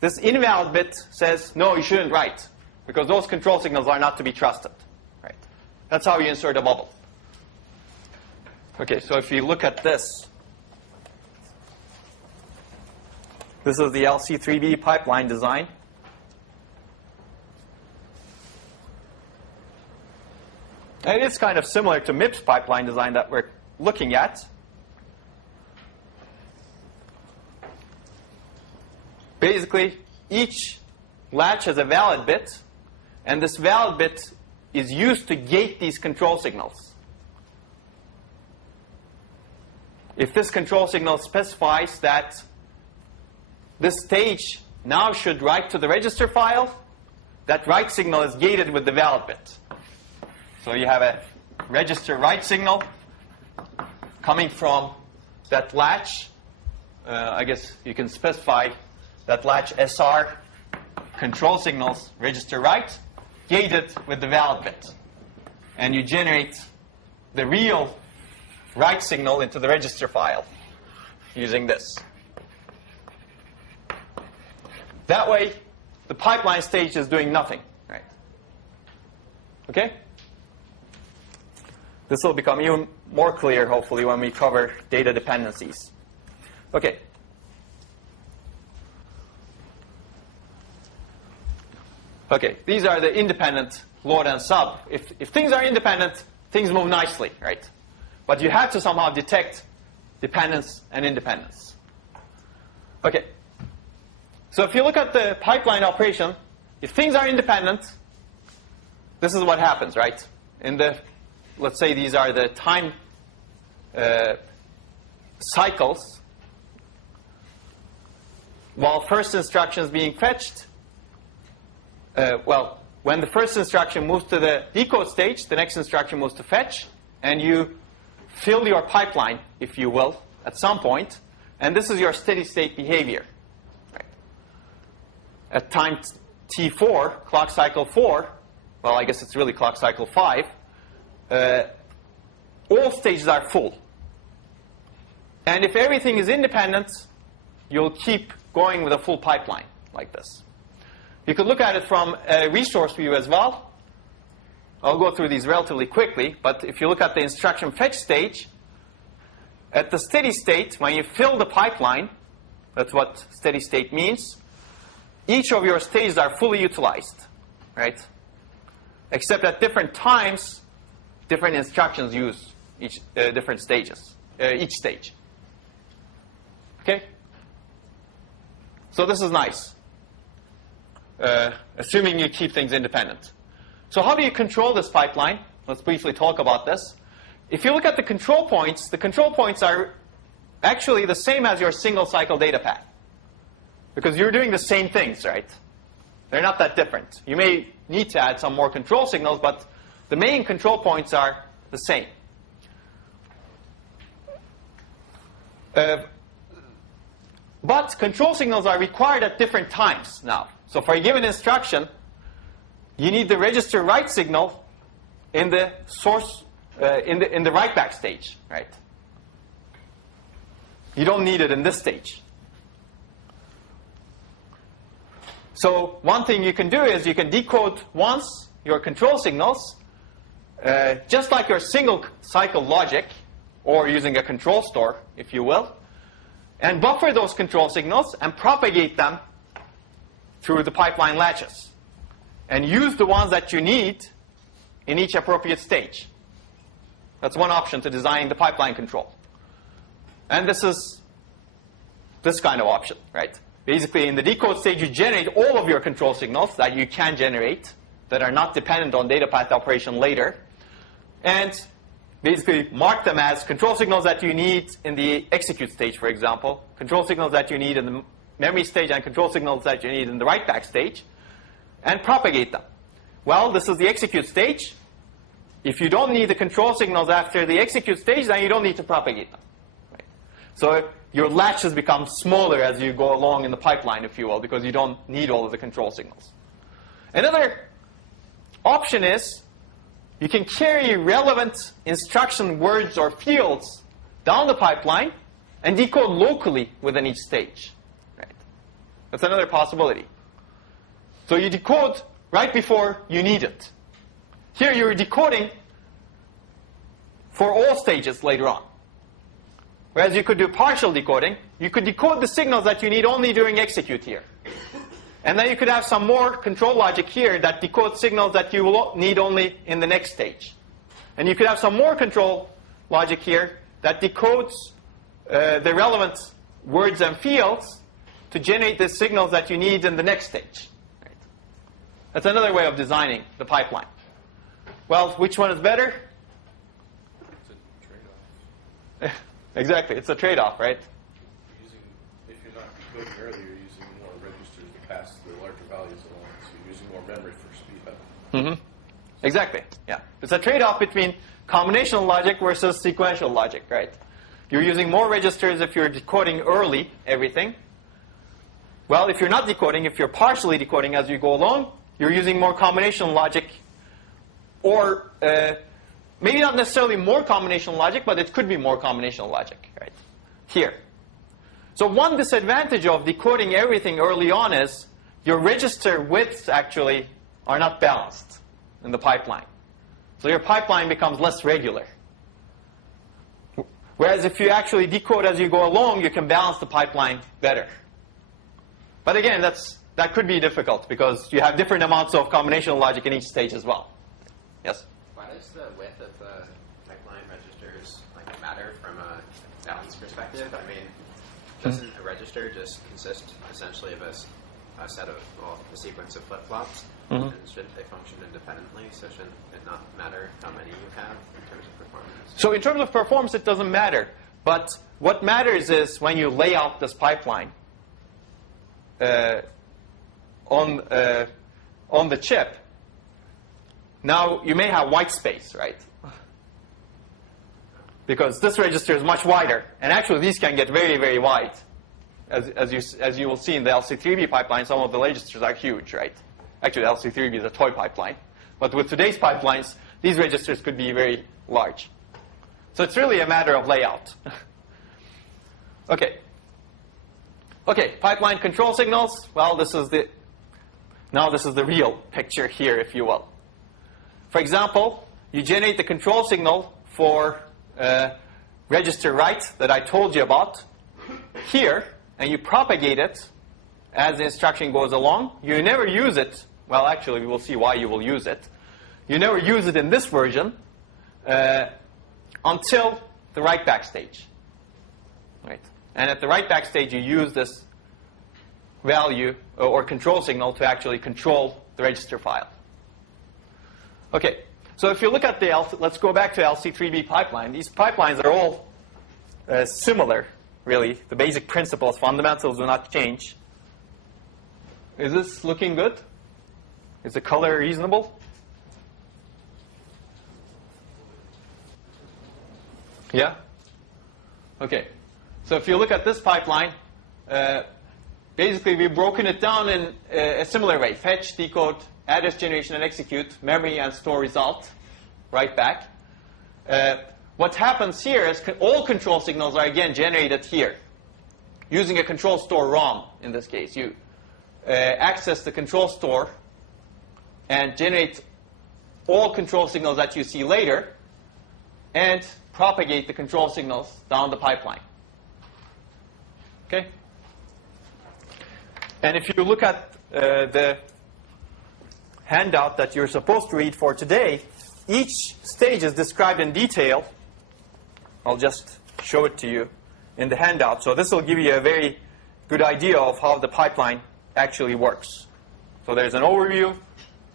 this invalid bit says, no, you shouldn't write, because those control signals are not to be trusted. Right? That's how you insert a bubble. Okay, so if you look at this, this is the LC3B pipeline design. And it's kind of similar to MIPS pipeline design that we're looking at. Basically, each latch has a valid bit, and this valid bit is used to gate these control signals. If this control signal specifies that this stage now should write to the register file, that write signal is gated with the valid bit. So you have a register write signal coming from that latch. I guess you can specify that latch SR control signals register write, gated with the valid bit. And you generate the real write signal into the register file using this. That way, the pipeline stage is doing nothing. Right? Okay? This will become even more clear, hopefully, when we cover data dependencies. Okay. Okay, these are the independent load and sub. If things are independent, things move nicely, right? But you have to somehow detect dependence and independence. Okay. So if you look at the pipeline operation, if things are independent, this is what happens, right? Let's say these are the time cycles. While first instruction is being fetched, when the first instruction moves to the decode stage, the next instruction moves to fetch, and you fill your pipeline, if you will, at some point, and this is your steady state behavior. Right. At time T4, clock cycle 4, well, I guess it's really clock cycle 5, all stages are full. And if everything is independent, you'll keep going with a full pipeline like this. You could look at it from a resource view as well. I'll go through these relatively quickly, but if you look at the instruction fetch stage, at the steady state, when you fill the pipeline, that's what steady state means, each of your stages are fully utilized, right? Except at different times, different instructions use different stages, each stage. Okay? So this is nice, assuming you keep things independent. So how do you control this pipeline? Let's briefly talk about this. If you look at the control points are actually the same as your single cycle data path. Because you're doing the same things, right? They're not that different. You may need to add some more control signals, but the main control points are the same. But control signals are required at different times now. So for a given instruction, you need the register write signal in the source, in the write back stage, right? You don't need it in this stage. So one thing you can do is you can decode once your control signals, just like your single cycle logic, or using a control store, if you will, and buffer those control signals and propagate them through the pipeline latches. And use the ones that you need in each appropriate stage. That's one option to design the pipeline control. And this is this kind of option, right? Basically, in the decode stage, you generate all of your control signals that you can generate that are not dependent on data path operation later. And basically mark them as control signals that you need in the execute stage, for example, control signals that you need in the memory stage, and control signals that you need in the write back stage, and propagate them. Well, this is the execute stage. If you don't need the control signals after the execute stage, then you don't need to propagate them. Right? So your latches become smaller as you go along in the pipeline, if you will, because you don't need all of the control signals. Another option is you can carry relevant instruction words or fields down the pipeline and decode locally within each stage. Right? That's another possibility. So you decode right before you need it. Here you're decoding for all stages later on. Whereas you could do partial decoding. You could decode the signals that you need only during execute here. And then you could have some more control logic here that decodes signals that you will need only in the next stage. And you could have some more control logic here that decodes the relevant words and fields to generate the signals that you need in the next stage. Right? That's another way of designing the pipeline. Well, which one is better? It's a trade-off. Exactly. It's a trade-off, right? If you're not decoding earlier, you're using more registers to pass the larger values along. So you're using more memory for speed up. Mm-hmm. Exactly. Yeah. It's a trade-off between combinational logic versus sequential logic, right? You're using more registers if you're decoding early everything. Well, if you're not decoding, if you're partially decoding as you go along, you're using more combinational logic, or maybe not necessarily more combinational logic, but it could be more combinational logic, right? Here. So one disadvantage of decoding everything early on is your register widths actually are not balanced in the pipeline. So your pipeline becomes less regular. Whereas if you actually decode as you go along, you can balance the pipeline better. But again, that could be difficult because you have different amounts of combinational logic in each stage as well. Yes? Why does the width of the pipeline registers matter from a balance perspective? I mean, doesn't a register just consist essentially of a set of, a sequence of flip-flops? Mm-hmm. And shouldn't they function independently? So shouldn't it not matter how many you have in terms of performance? So in terms of performance, it doesn't matter. But what matters is when you lay out this pipeline on the chip, now you may have white space, right? Because this register is much wider. And actually, these can get very, very wide. As you will see in the LC3B pipeline, some of the registers are huge, right? Actually, the LC3B is a toy pipeline. But with today's pipelines, these registers could be very large. So it's really a matter of layout. Okay. Okay, pipeline control signals. Well, this is the real picture here, if you will. For example, you generate the control signal for register write that I told you about here, and you propagate it as the instruction goes along. You never use it. Well, actually, we will see why you will use it. You never use it in this version until the write-back stage. Right? And at the write-back stage, you use this value or control signal to actually control the register file. Okay, so if you look at let's go back to LC3B pipeline. These pipelines are all similar, really. The basic principles, fundamentals do not change. Is this looking good? Is the color reasonable? Yeah? Okay. So if you look at this pipeline, basically we've broken it down in a similar way. Fetch, decode, address generation and execute, memory and store result, write back. What happens here is all control signals are again generated here. Using a control store ROM in this case. You access the control store and generate all control signals that you see later and propagate the control signals down the pipeline. Okay? And if you look at the handout that you're supposed to read for today, each stage is described in detail. I'll just show it to you in the handout. So this will give you a very good idea of how the pipeline actually works. So there's an overview.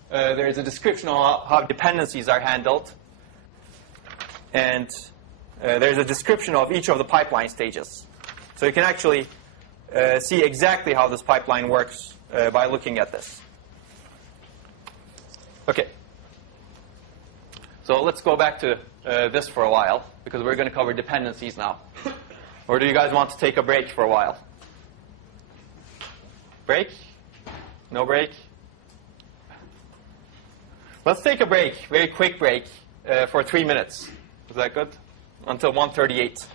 There's a description of how dependencies are handled. And there's a description of each of the pipeline stages. So you can actually see exactly how this pipeline works by looking at this. Okay. So let's go back to this for a while, because we're going to cover dependencies now. Or do you guys want to take a break for a while? Break? No break? Let's take a break, very quick break, for 3 minutes. Is that good? Until 1:38.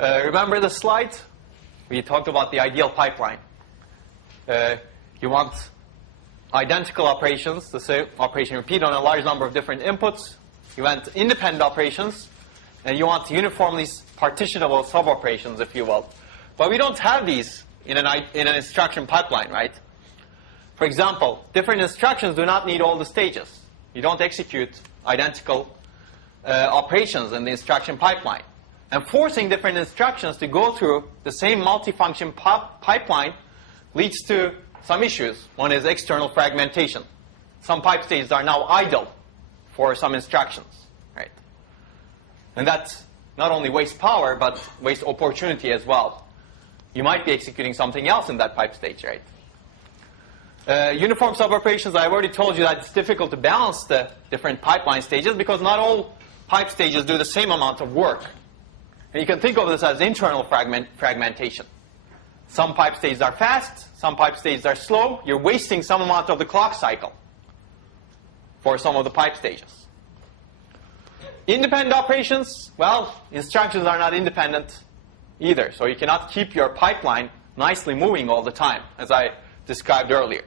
Remember the slide? We talked about the ideal pipeline. You want identical operations, the same operation repeat on a large number of different inputs. You want independent operations, and you want uniformly partitionable sub-operations, if you will. But we don't have these in an instruction pipeline, right? For example, different instructions do not need all the stages. You don't execute identical operations in the instruction pipeline. And forcing different instructions to go through the same multifunction pipeline leads to some issues. One is external fragmentation. Some pipe stages are now idle for some instructions, right? And that not only wastes power, but wastes opportunity as well. You might be executing something else in that pipe stage, right? Uniform sub-operations, I've already told you that it's difficult to balance the different pipeline stages because not all pipe stages do the same amount of work. And you can think of this as internal fragmentation. Some pipe stages are fast, some pipe stages are slow. You're wasting some amount of the clock cycle for some of the pipe stages. Independent operations, well, instructions are not independent either. So you cannot keep your pipeline nicely moving all the time, as I described earlier.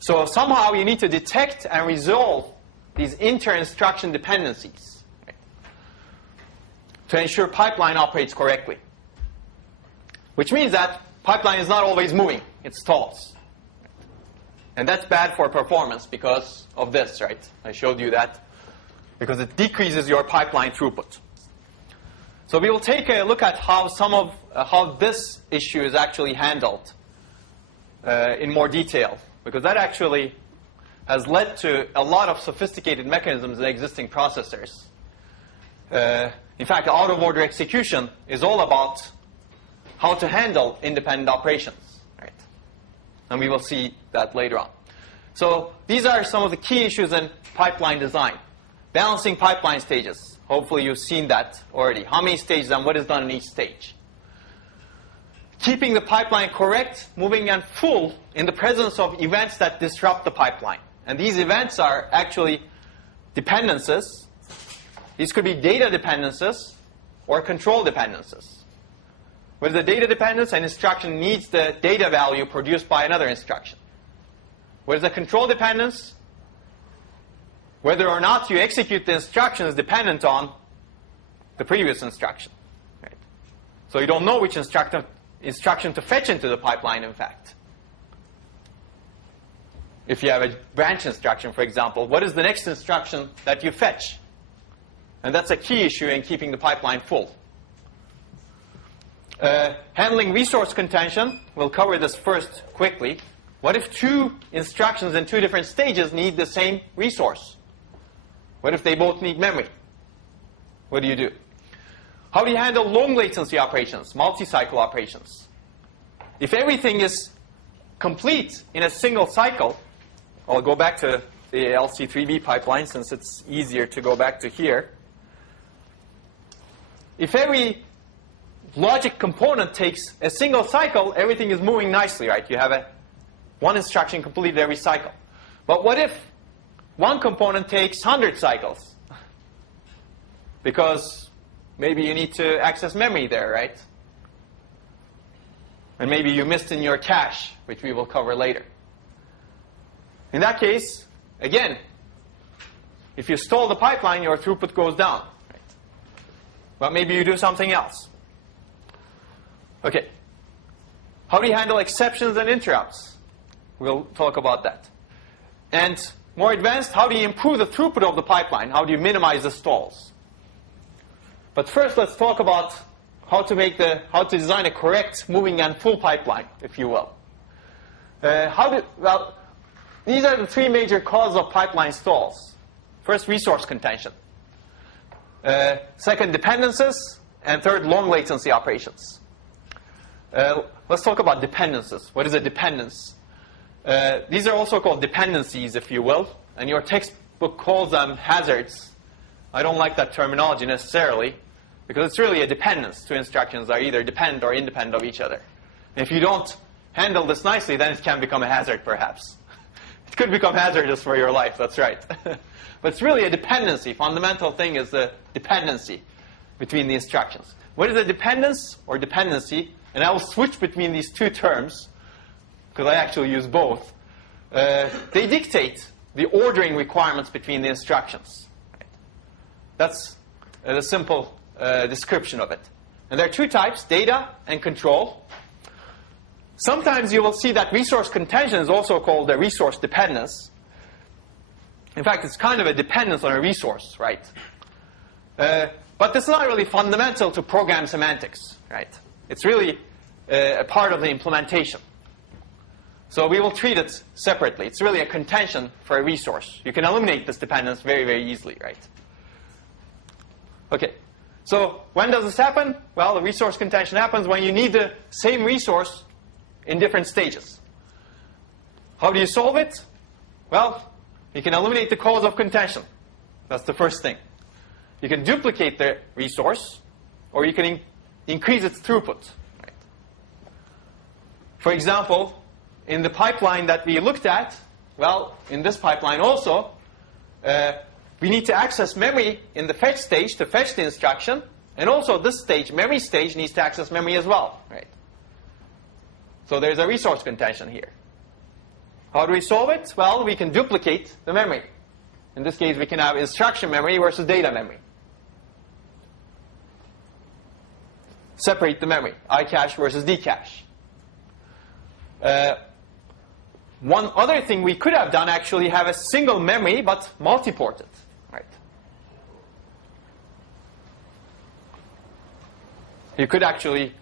So somehow you need to detect and resolve these inter-instruction dependencies, right, to ensure pipeline operates correctly. Which means that pipeline is not always moving. It stalls. And that's bad for performance because of this, right? I showed you that. Because it decreases your pipeline throughput. So we will take a look at how this issue is actually handled in more detail. Because that actually has led to a lot of sophisticated mechanisms in existing processors. In fact, out-of-order execution is all about how to handle independent operations, right? And we will see that later on. So these are some of the key issues in pipeline design. Balancing pipeline stages. Hopefully you've seen that already. How many stages and what is done in each stage. Keeping the pipeline correct, moving and full in the presence of events that disrupt the pipeline. And these events are actually dependencies. These could be data dependencies or control dependencies. With the data dependence, an instruction needs the data value produced by another instruction. With the control dependence, whether or not you execute the instruction is dependent on the previous instruction. Right? So you don't know which instruction to fetch into the pipeline, in fact. If you have a branch instruction, for example, what is the next instruction that you fetch? And that's a key issue in keeping the pipeline full. Handling resource contention, we'll cover this first quickly. What if two instructions in two different stages need the same resource? What if they both need memory? What do you do? How do you handle long latency operations, multi-cycle operations? If everything is complete in a single cycle, I'll go back to the LC3B pipeline since it's easier to go back to here. If every logic component takes a single cycle, everything is moving nicely, right? You have one instruction completed every cycle. But what if one component takes 100 cycles? Because maybe you need to access memory there, right? And maybe you missed in your cache, which we will cover later. In that case, again, if you stall the pipeline, your throughput goes down. Right? But maybe you do something else. Okay. How do you handle exceptions and interrupts? We'll talk about that. And more advanced, how do you improve the throughput of the pipeline? How do you minimize the stalls? But first, let's talk about how to design a correct moving and full pipeline, if you will. These are the three major causes of pipeline stalls. First, resource contention. Second, dependencies. And third, long latency operations. Let's talk about dependencies. What is a dependence? These are also called dependencies, if you will. And your textbook calls them hazards. I don't like that terminology necessarily, because it's really a dependence. Two instructions are either dependent or independent of each other. And if you don't handle this nicely, then it can become a hazard, perhaps. It could become hazardous for your life, that's right. But it's really a dependency. Fundamental thing is the dependency between the instructions. What is a dependence or dependency? And I will switch between these two terms, because I actually use both. They dictate the ordering requirements between the instructions. Right? That's the simple description of it. And there are two types, data and control. Sometimes you will see that resource contention is also called a resource dependence. In fact, it's kind of a dependence on a resource, right? But this is not really fundamental to program semantics, right? It's really a part of the implementation. So we will treat it separately. It's really a contention for a resource. You can eliminate this dependence very, very easily, right? Okay. So when does this happen? Well, the resource contention happens when you need the same resource in different stages. How do you solve it? Well, you can eliminate the cause of contention. That's the first thing. You can duplicate the resource, or you can increase its throughput. Right? For example, in the pipeline that we looked at, well, in this pipeline also, we need to access memory in the fetch stage to fetch the instruction, and also this stage, memory stage, needs to access memory as well. Right? So there's a resource contention here. How do we solve it? Well, we can duplicate the memory. In this case, we can have instruction memory versus data memory. Separate the memory, I-cache versus D-cache. One other thing we could have done, actually, have a single memory, but multi-ported. Right? You could actually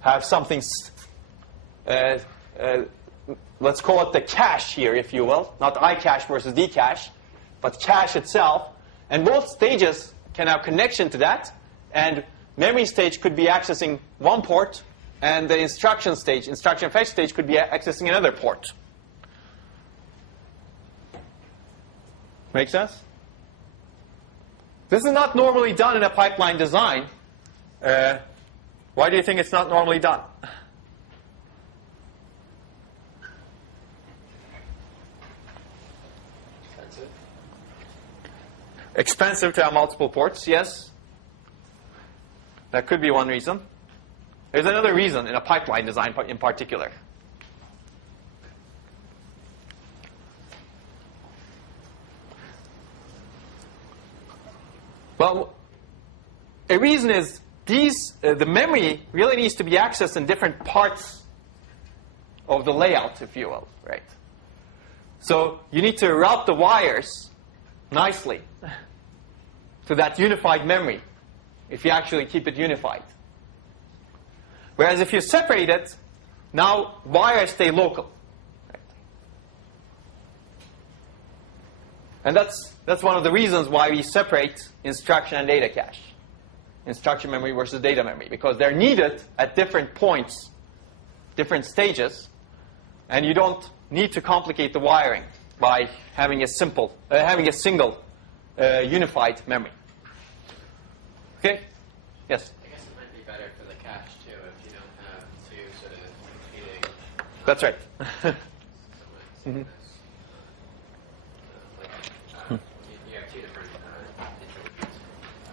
have something, let's call it the cache here, if you will. Not I-cache versus D-cache, but cache itself. And both stages can have connection to that. And memory stage could be accessing one port, and the instruction stage, instruction fetch stage, could be accessing another port. Make sense? This is not normally done in a pipeline design. Why do you think it's not normally done? Expensive to have multiple ports, yes. That could be one reason. There's another reason in a pipeline design in particular. Well, a reason is the memory really needs to be accessed in different parts of the layout, if you will, right? So you need to route the wires nicely to that unified memory if you actually keep it unified. Whereas if you separate it, now wires stay local. Right? And that's one of the reasons why we separate instruction and data cache. Instruction memory versus data memory, because they're needed at different points, different stages, and you don't need to complicate the wiring by having a single unified memory. Okay? Yes? I guess it might be better for the cache too if you don't have two sort of competing. That's right. You have two different intermediate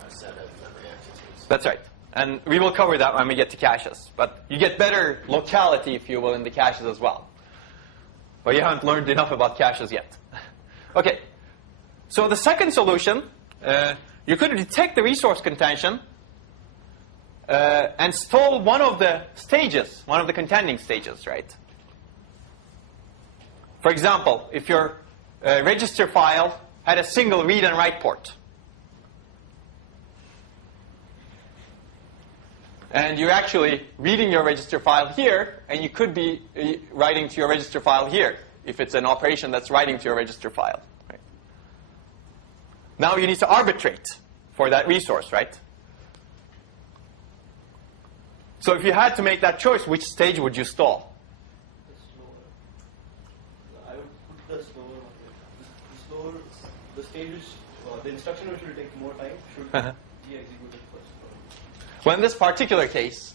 set of memory accesses. That's right. And we will cover that when we get to caches. But you get better locality, if you will, in the caches as well. But you haven't learned enough about caches yet. Okay. So the second solution, you could detect the resource contention and stall one of the stages, one of the contending stages, right? For example, if your register file had a single read and write port, and you're actually reading your register file here, and you could be writing to your register file here, if it's an operation that's writing to your register file. Right? Now you need to arbitrate for that resource, right? So if you had to make that choice, which stage would you stall? I would put the slower one. The stages, the instruction which will take more time should be executed first. Well, in this particular case,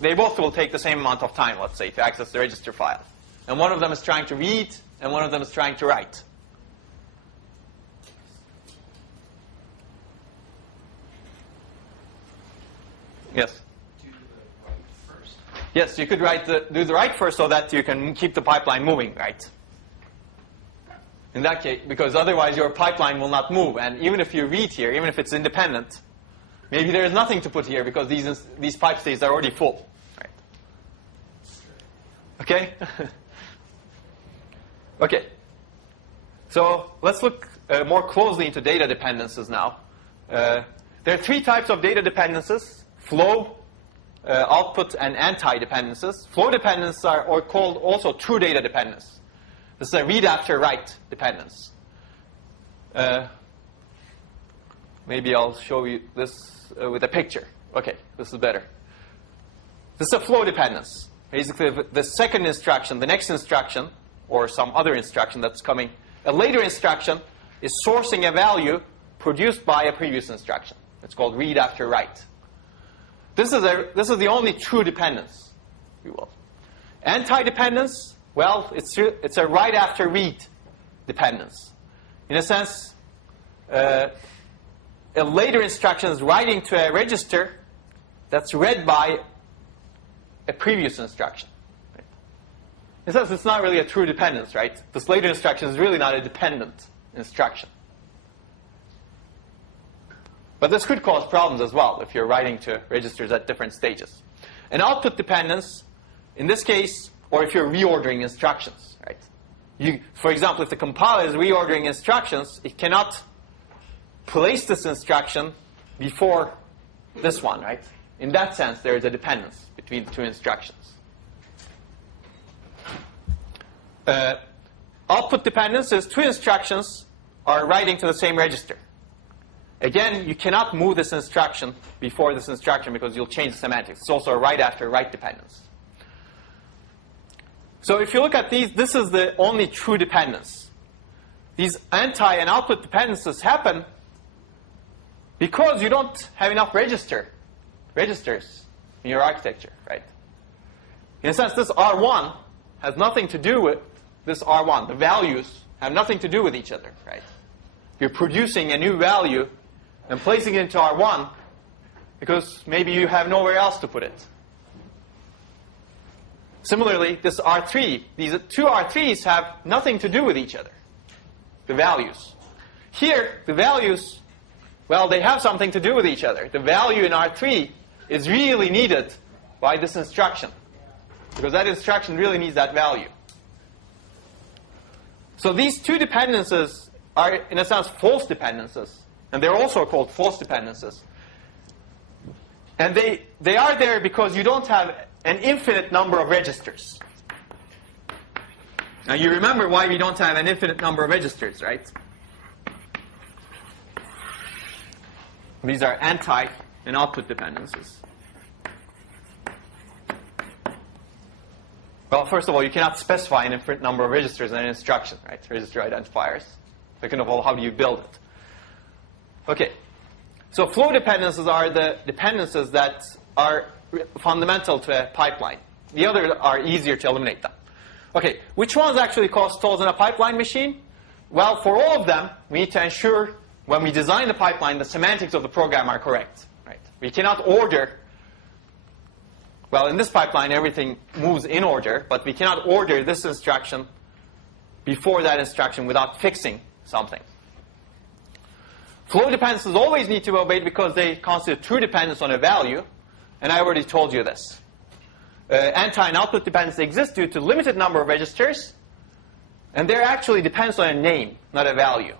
they both will take the same amount of time, let's say, to access the register file. And one of them is trying to read, and one of them is trying to write. Yes? Do the write first. Yes, you could do the write first so that you can keep the pipeline moving, right? In that case, because otherwise your pipeline will not move. And even if you read here, even if it's independent, maybe there is nothing to put here because these pipe states are already full. Right? Okay? Okay. So let's look more closely into data dependencies now. There are three types of data dependencies: flow, output, and anti-dependencies. Flow dependencies are called also true data dependence. This is a read after write dependence. Maybe I'll show you this with a picture. Okay, this is better. This is a flow dependence. Basically, the second instruction, the next instruction, or some other instruction that's coming, a later instruction is sourcing a value produced by a previous instruction. It's called read after write. This is the only true dependence, if you will. Anti-dependence, well, it's a write after read dependence. In a sense, a later instruction is writing to a register that's read by a previous instruction. Right? In a sense, it's not really a true dependence, right? This later instruction is really not a dependent instruction. But this could cause problems as well if you're writing to registers at different stages. An output dependence, in this case, or if you're reordering instructions, right? For example, if the compiler is reordering instructions, it cannot place this instruction before this one, right? In that sense, there is a dependence between the two instructions. Output dependence is two instructions are writing to the same register. Again, you cannot move this instruction before this instruction because you'll change the semantics. It's also a write after write dependence. So if you look at these, this is the only true dependence. These anti and output dependencies happen because you don't have enough registers in your architecture, right? In a sense, this R1 has nothing to do with this R1. The values have nothing to do with each other, right? You're producing a new value and placing it into R1 because maybe you have nowhere else to put it. Similarly, this R3, these two R3s have nothing to do with each other, the values. Here, the values Well, they have something to do with each other. The value in R3 is really needed by this instruction, because that instruction really needs that value. So these two dependencies are, in a sense, false dependencies. And they're also called false dependencies. And they are there because you don't have an infinite number of registers. Now you remember why we don't have an infinite number of registers, right? These are anti and output dependencies. Well, first of all, you cannot specify an infinite number of registers in an instruction, right? Register identifiers. Second of all, how do you build it? Okay. So flow dependencies are the dependencies that are fundamental to a pipeline. The others are easier to eliminate them. Okay, which ones actually cause stalls in a pipeline machine? Well, for all of them, we need to ensure when we design the pipeline, the semantics of the program are correct. Right? We cannot order. Well, in this pipeline, everything moves in order, but we cannot order this instruction before that instruction without fixing something. Flow dependencies always need to be obeyed because they constitute true dependence on a value, and I already told you this. Anti and output dependency exist due to limited number of registers, and there actually depends on a name, not a value.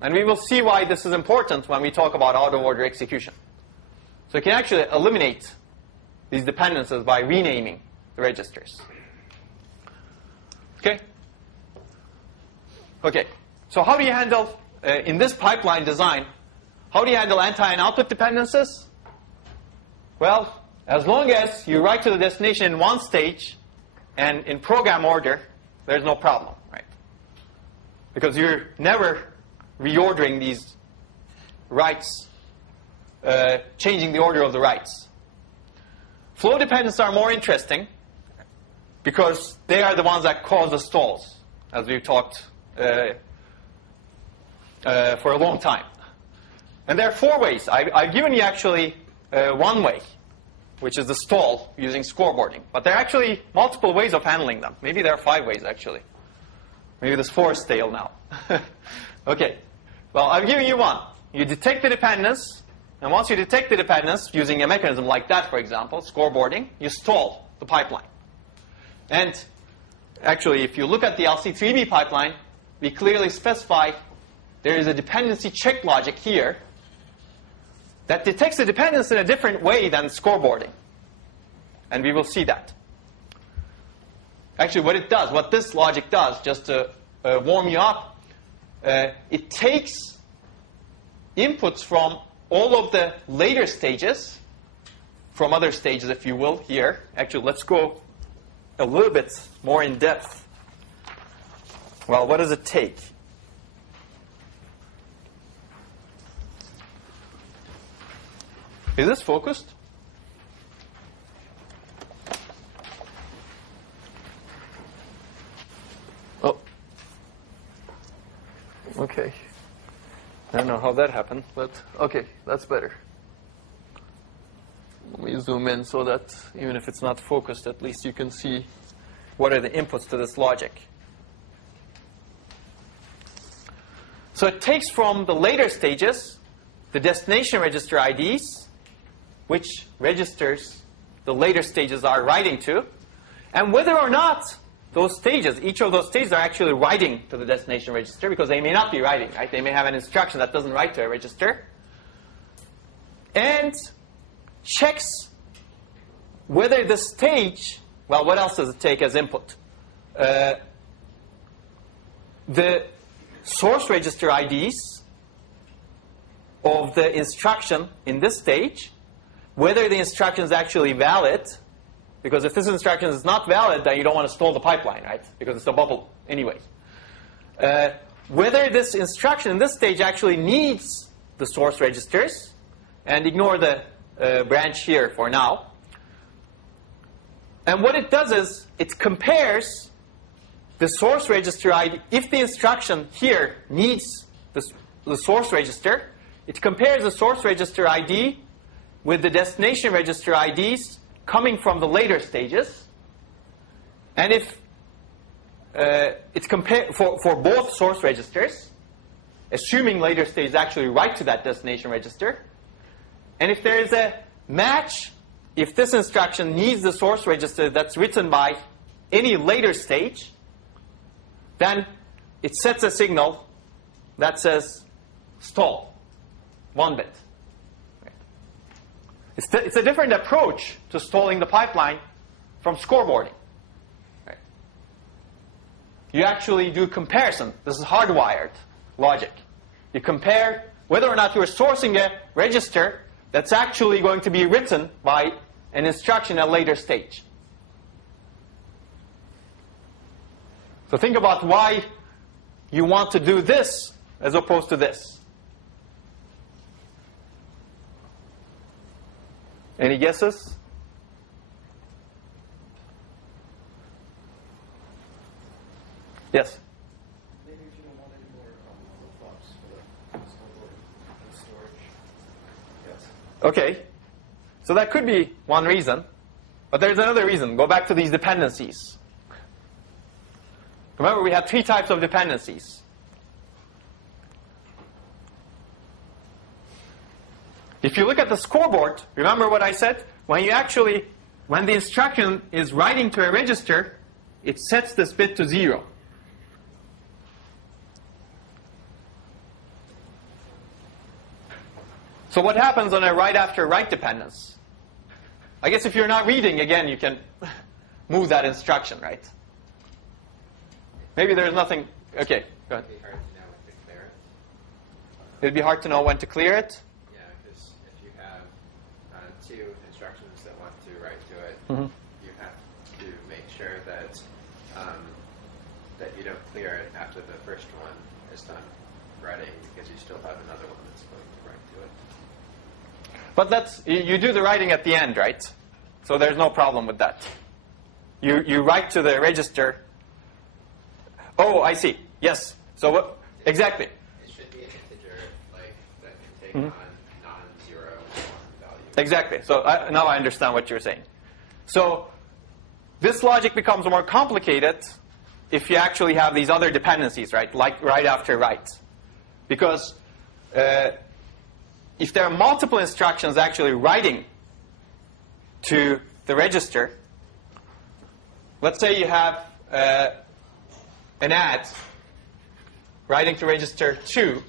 And we will see why this is important when we talk about out-of-order execution. So you can actually eliminate these dependencies by renaming the registers. Okay? Okay. So how do you handle, in this pipeline design, how do you handle anti and output dependencies? Well, as long as you write to the destination in one stage and in program order, there's no problem, right? Because you're never reordering these writes, changing the order of the writes. Flow dependencies are more interesting because they are the ones that cause the stalls, as we've talked for a long time. And there are four ways. I've given you actually one way, which is the stall using scoreboarding. But there are actually multiple ways of handling them. Maybe there are 5 ways, actually. Maybe there's 4 stale now. Okay. Well, I've given you one. You detect the dependence. And once you detect the dependence, using a mechanism like that, for example, scoreboarding, you stall the pipeline. And actually, if you look at the LC3B pipeline, we clearly specify there is a dependency check logic here that detects the dependence in a different way than scoreboarding. And we will see that. Actually, what it does, what this logic does, just to warm you up, it takes inputs from all of the later stages, from other stages, if you will, here. Actually, let's go a little bit more in depth. Well, what does it take? Is this focused? Oh. Okay. I don't know how that happened, but okay, that's better. Let me zoom in so that even if it's not focused, at least you can see what are the inputs to this logic. So it takes from the later stages the destination register IDs, which registers the later stages are writing to, and whether or not those stages, each of those stages are actually writing to the destination register, because they may not be writing, right? They may have an instruction that doesn't write to a register, and checks whether the stage, well, what else does it take as input? The source register IDs of the instruction in this stage, whether the instruction is actually valid, because if this instruction is not valid, then you don't want to stall the pipeline, right? Because it's a bubble anyway. Whether this instruction in this stage actually needs the source registers, and ignore the branch here for now. And what it does is it compares the source register ID. If the instruction here needs the source register, it compares the source register ID with the destination register IDs coming from the later stages. And if it's compared for both source registers, assuming later stages actually write to that destination register. And if there is a match, if this instruction needs the source register that's written by any later stage, then it sets a signal that says stall, 1 bit. It's a different approach to stalling the pipeline from scoreboarding. Right? You actually do comparison. This is hardwired logic. You compare whether or not you're sourcing a register that's actually going to be written by an instruction at a later stage. So think about why you want to do this as opposed to this. Any guesses? Yes? Maybe if you don't want any more flip-flops for the storage. Yes. Okay. So that could be one reason. But there's another reason. Go back to these dependencies. Remember, we have 3 types of dependencies. If you look at the scoreboard, remember what I said? When the instruction is writing to a register, it sets this bit to 0. So what happens on a write after write dependence? I guess if you're not reading, again, you can move that instruction, right? Maybe there's nothing. Okay, go ahead. It'd be hard to know when to clear it. It'd be hard to know when to clear it. Yeah, because if you have 2 instructions that want to write to it, you have to make sure that that you don't clear it after the first one is done writing, because you still have another one that's going to write to it. But you do the writing at the end, right? So there's no problem with that. You write to the register. Oh, I see. Yes. So what? Exactly. It should be an integer that can take on non-zero value. Exactly. So now I understand what you're saying. So this logic becomes more complicated if you actually have these other dependencies, right? Like write after write. Because if there are multiple instructions actually writing to the register, let's say you have an add writing to register 2,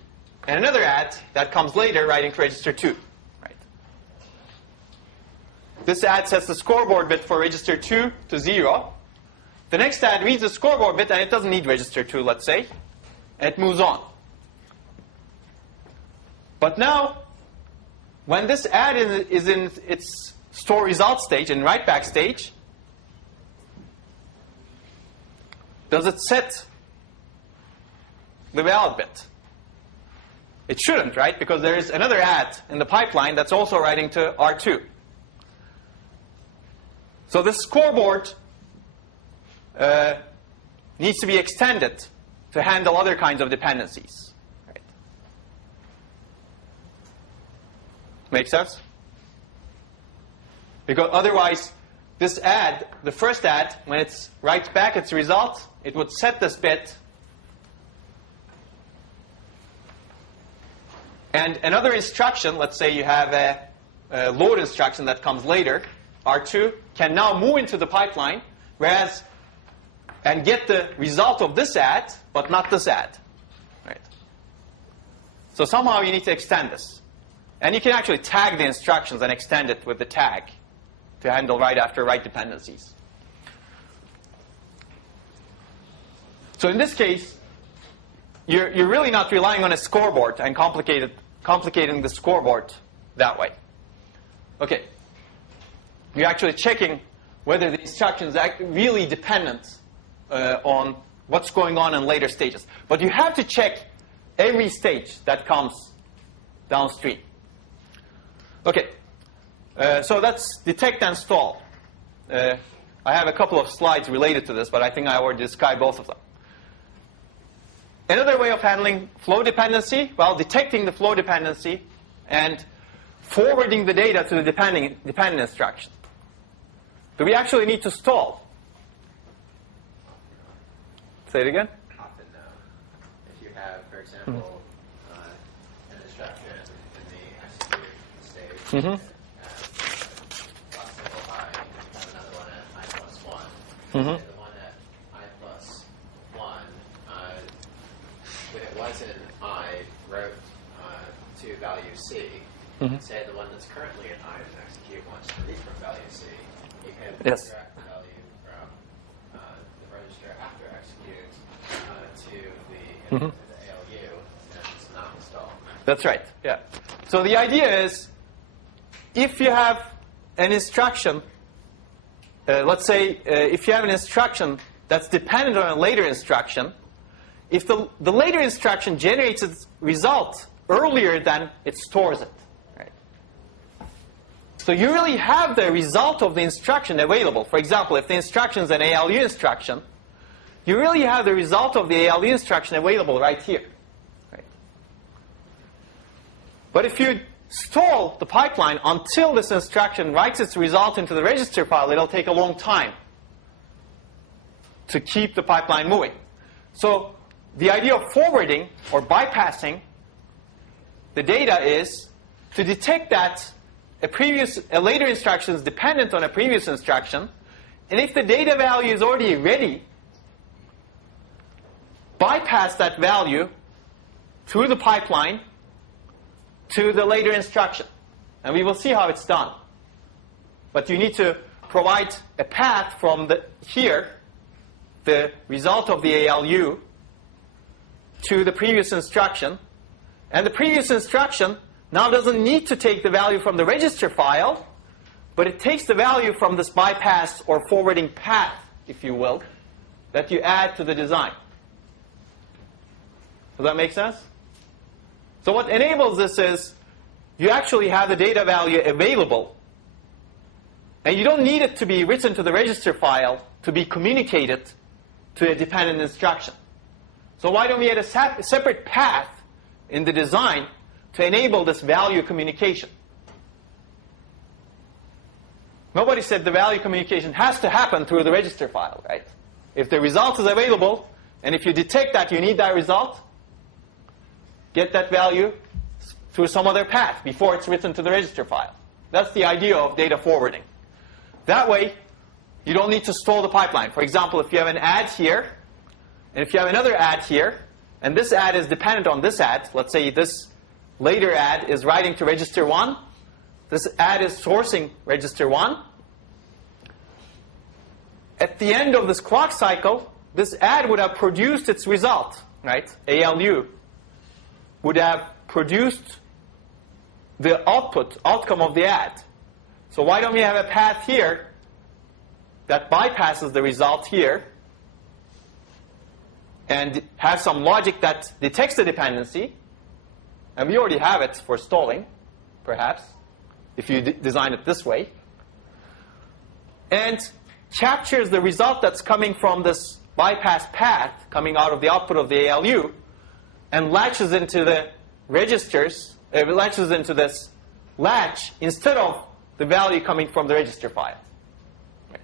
and another add that comes later writing to register 2. Right? This add sets the scoreboard bit for register 2 to 0. The next add reads the scoreboard bit, and it doesn't need register 2, let's say, and it moves on. But now, when this add is in its store result stage and write back stage, does it set the valid bit? It shouldn't, right? Because there is another add in the pipeline that's also writing to R2. So this scoreboard needs to be extended to handle other kinds of dependencies. Right? Make sense? Because otherwise, this add, the first add, when it writes back its result, it would set this bit. And another instruction, let's say you have a load instruction that comes later, R2, can now move into the pipeline, and get the result of this add, but not this add. Right? So somehow you need to extend this. And you can actually tag the instructions and extend it with the tag to handle write after write dependencies. So in this case, you're really not relying on a scoreboard and complicating the scoreboard that way. Okay. You're actually checking whether the instructions are really dependent on what's going on in later stages. But you have to check every stage that comes downstream. Okay. So that's detect and stall. I have a couple of slides related to this, but I think I already described both of them. Another way of handling flow dependency, well, detecting the flow dependency and forwarding the data to the dependent instruction. Do we actually need to stall? Say it again? Often, no. If you have, for example, instruction in the execute stage. Mm-hmm. Have another one at I plus 1. Mm-hmm. And the one at I plus 1, when it was in I, wrote to value C. Mm-hmm. Say the one that's currently in I and execute wants to read from value C. You can Yes. extract the value from the register after execute to the, Mm-hmm. to the ALU, and it's not installed. That's right. Yeah. So the idea is, if you have an instruction, let's say if you have an instruction that's dependent on a later instruction, if the later instruction generates its result earlier than it stores it. Right? So you really have the result of the instruction available. For example, if the instruction is an ALU instruction, you really have the result of the ALU instruction available right here. Right? But if you stall the pipeline until this instruction writes its result into the register file, it'll take a long time to keep the pipeline moving. So the idea of forwarding or bypassing the data is to detect that a later instruction is dependent on a previous instruction, and if the data value is already ready, bypass that value through the pipeline to the later instruction. And we will see how it's done. But you need to provide a path from here, the result of the ALU, to the previous instruction. And the previous instruction now doesn't need to take the value from the register file, but it takes the value from this bypass or forwarding path, if you will, that you add to the design. Does that make sense? So what enables this is you actually have the data value available, and you don't need it to be written to the register file to be communicated to a dependent instruction. So why don't we add a separate path in the design to enable this value communication? Nobody said the value communication has to happen through the register file, right? If the result is available, and if you detect that you need that result, get that value through some other path before it's written to the register file. That's the idea of data forwarding. That way, you don't need to stall the pipeline. For example, if you have an add here, and if you have another add here, and this add is dependent on this add, let's say this later add is writing to register 1, this add is sourcing register 1. At the end of this clock cycle, this add would have produced its result, right? ALU would have produced the outcome of the add. So why don't we have a path here that bypasses the result here and have some logic that detects the dependency? And we already have it for stalling, perhaps, if you design it this way. And captures the result that's coming from this bypass path coming out of the output of the ALU and latches into the registers, latches into this latch instead of the value coming from the register file. Right.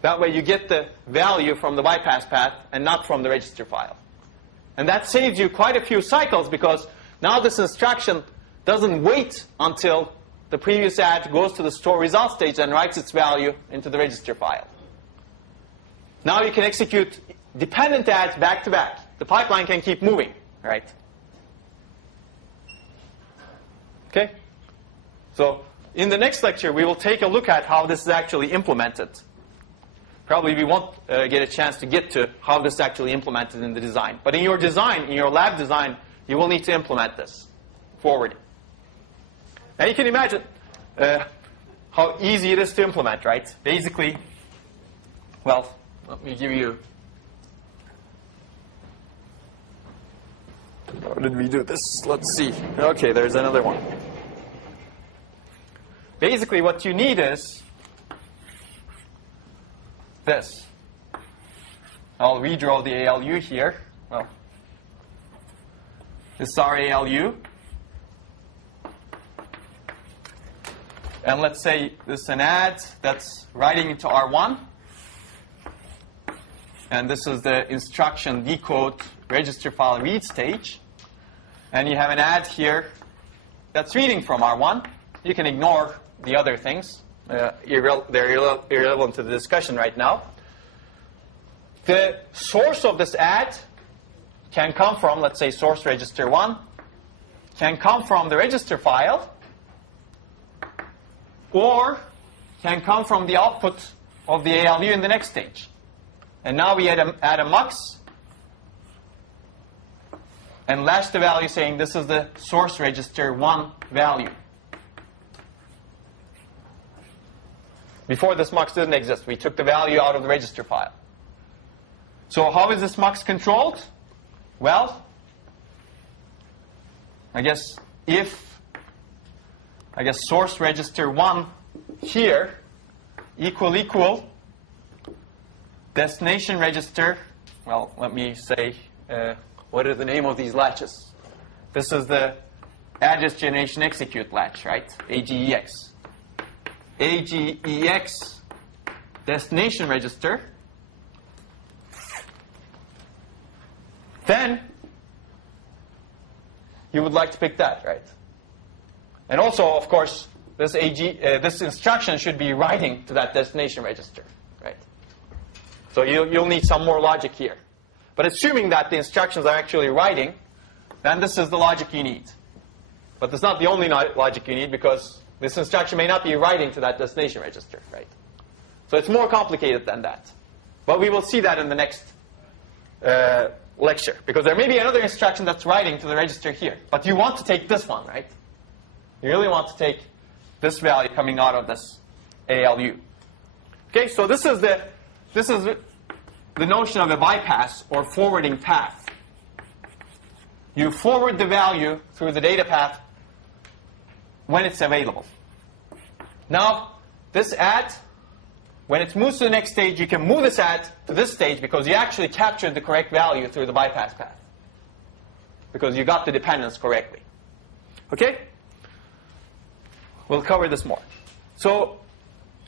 That way you get the value from the bypass path and not from the register file. And that saves you quite a few cycles because now this instruction doesn't wait until the previous add goes to the store result stage and writes its value into the register file. Now you can execute dependent adds back to back. The pipeline can keep moving, right? Okay? So in the next lecture, we will take a look at how this is actually implemented. Probably we won't get a chance to get to how this is actually implemented in the design. But in your design, in your lab design, you will need to implement this forwarding. Now you can imagine how easy it is to implement, right? Basically, well, let me give you... How did we do this? Let's see. Okay, there's another one. Basically, what you need is this. I'll redraw the ALU here. Well, this is our ALU. And let's say this is an add that's writing into R1. And this is the instruction decode register file read stage. And you have an add here that's reading from R1. You can ignore the other things. They're irrelevant to the discussion right now. The source of this add can come from, let's say, source register 1, can come from the register file, or can come from the output of the ALU in the next stage. And now we add a mux and latch the value saying this is the source register 1 value. Before this mux didn't exist. We took the value out of the register file. So how is this mux controlled? Well, I guess source register 1 here equal destination register, well, let me say, what are the name of these latches? This is the address generation execute latch, right? AGEX. AGEX destination register. Then you would like to pick that, right? And also, of course, this instruction should be writing to that destination register, right? So you'll need some more logic here. But assuming that the instructions are actually writing, then this is the logic you need. But that's not the only logic you need, because this instruction may not be writing to that destination register, right? So it's more complicated than that. But we will see that in the next lecture, because there may be another instruction that's writing to the register here. But you want to take this one, right? You really want to take this value coming out of this ALU. Okay, so this is the notion of a bypass or forwarding path. You forward the value through the data path when it's available. Now, this add, when it moves to the next stage, you can move this add to this stage because you actually captured the correct value through the bypass path. Because you got the dependence correctly. Okay? We'll cover this more. So,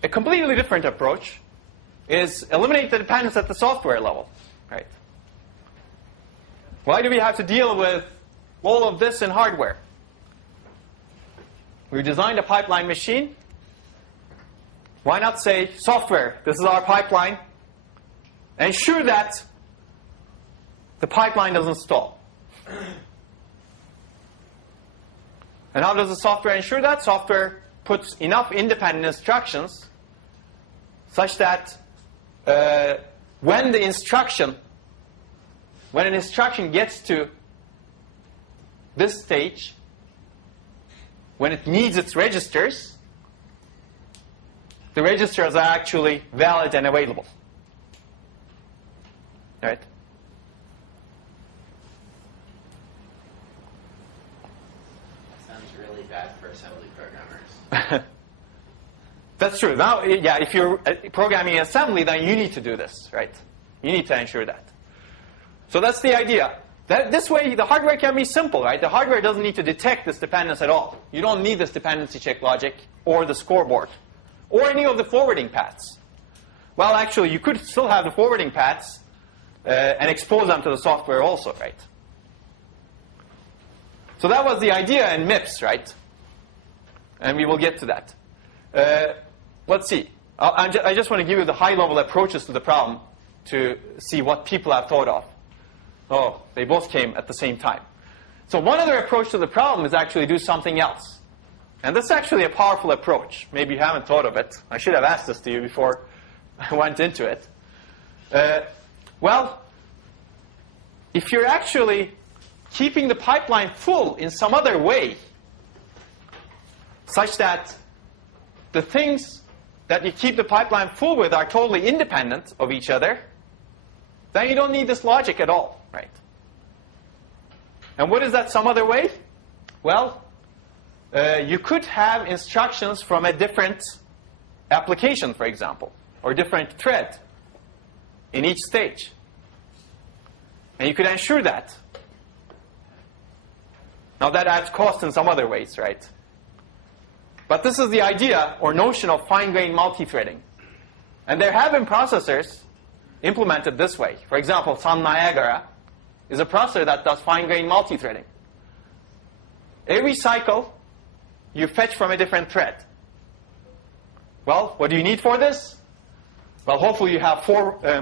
a completely different approach is eliminate the dependence at the software level. Right? Why do we have to deal with all of this in hardware? We designed a pipeline machine. Why not say, software, this is our pipeline. Ensure that the pipeline doesn't stall. And how does the software ensure that? Software puts enough independent instructions such that when an instruction gets to this stage, when it needs its registers, the registers are actually valid and available. Right? Sounds really bad for assembly programmers. That's true. Now, yeah, if you're programming assembly, then you need to do this, right? You need to ensure that. So that's the idea. This way, the hardware can be simple, right? The hardware doesn't need to detect this dependence at all. You don't need this dependency check logic or the scoreboard or any of the forwarding paths. Well, actually, you could still have the forwarding paths and expose them to the software also, right? So that was the idea in MIPS, right? And we will get to that. Let's see. I just want to give you the high-level approaches to the problem to see what people have thought of. Oh, they both came at the same time. So one other approach to the problem is actually do something else. And this is actually a powerful approach. Maybe you haven't thought of it. I should have asked this to you before I went into it. Well, if you're actually keeping the pipeline full in some other way, such that the things that you keep the pipeline full with are totally independent of each other, then you don't need this logic at all, right? And what is that some other way? Well, you could have instructions from a different application, for example, or different thread in each stage. And you could ensure that. Now that adds cost in some other ways, right? But this is the idea or notion of fine-grained multi-threading. And there have been processors implemented this way. For example, Sun Niagara is a processor that does fine-grained multi-threading. Every cycle, you fetch from a different thread. Well, what do you need for this? Well, hopefully you have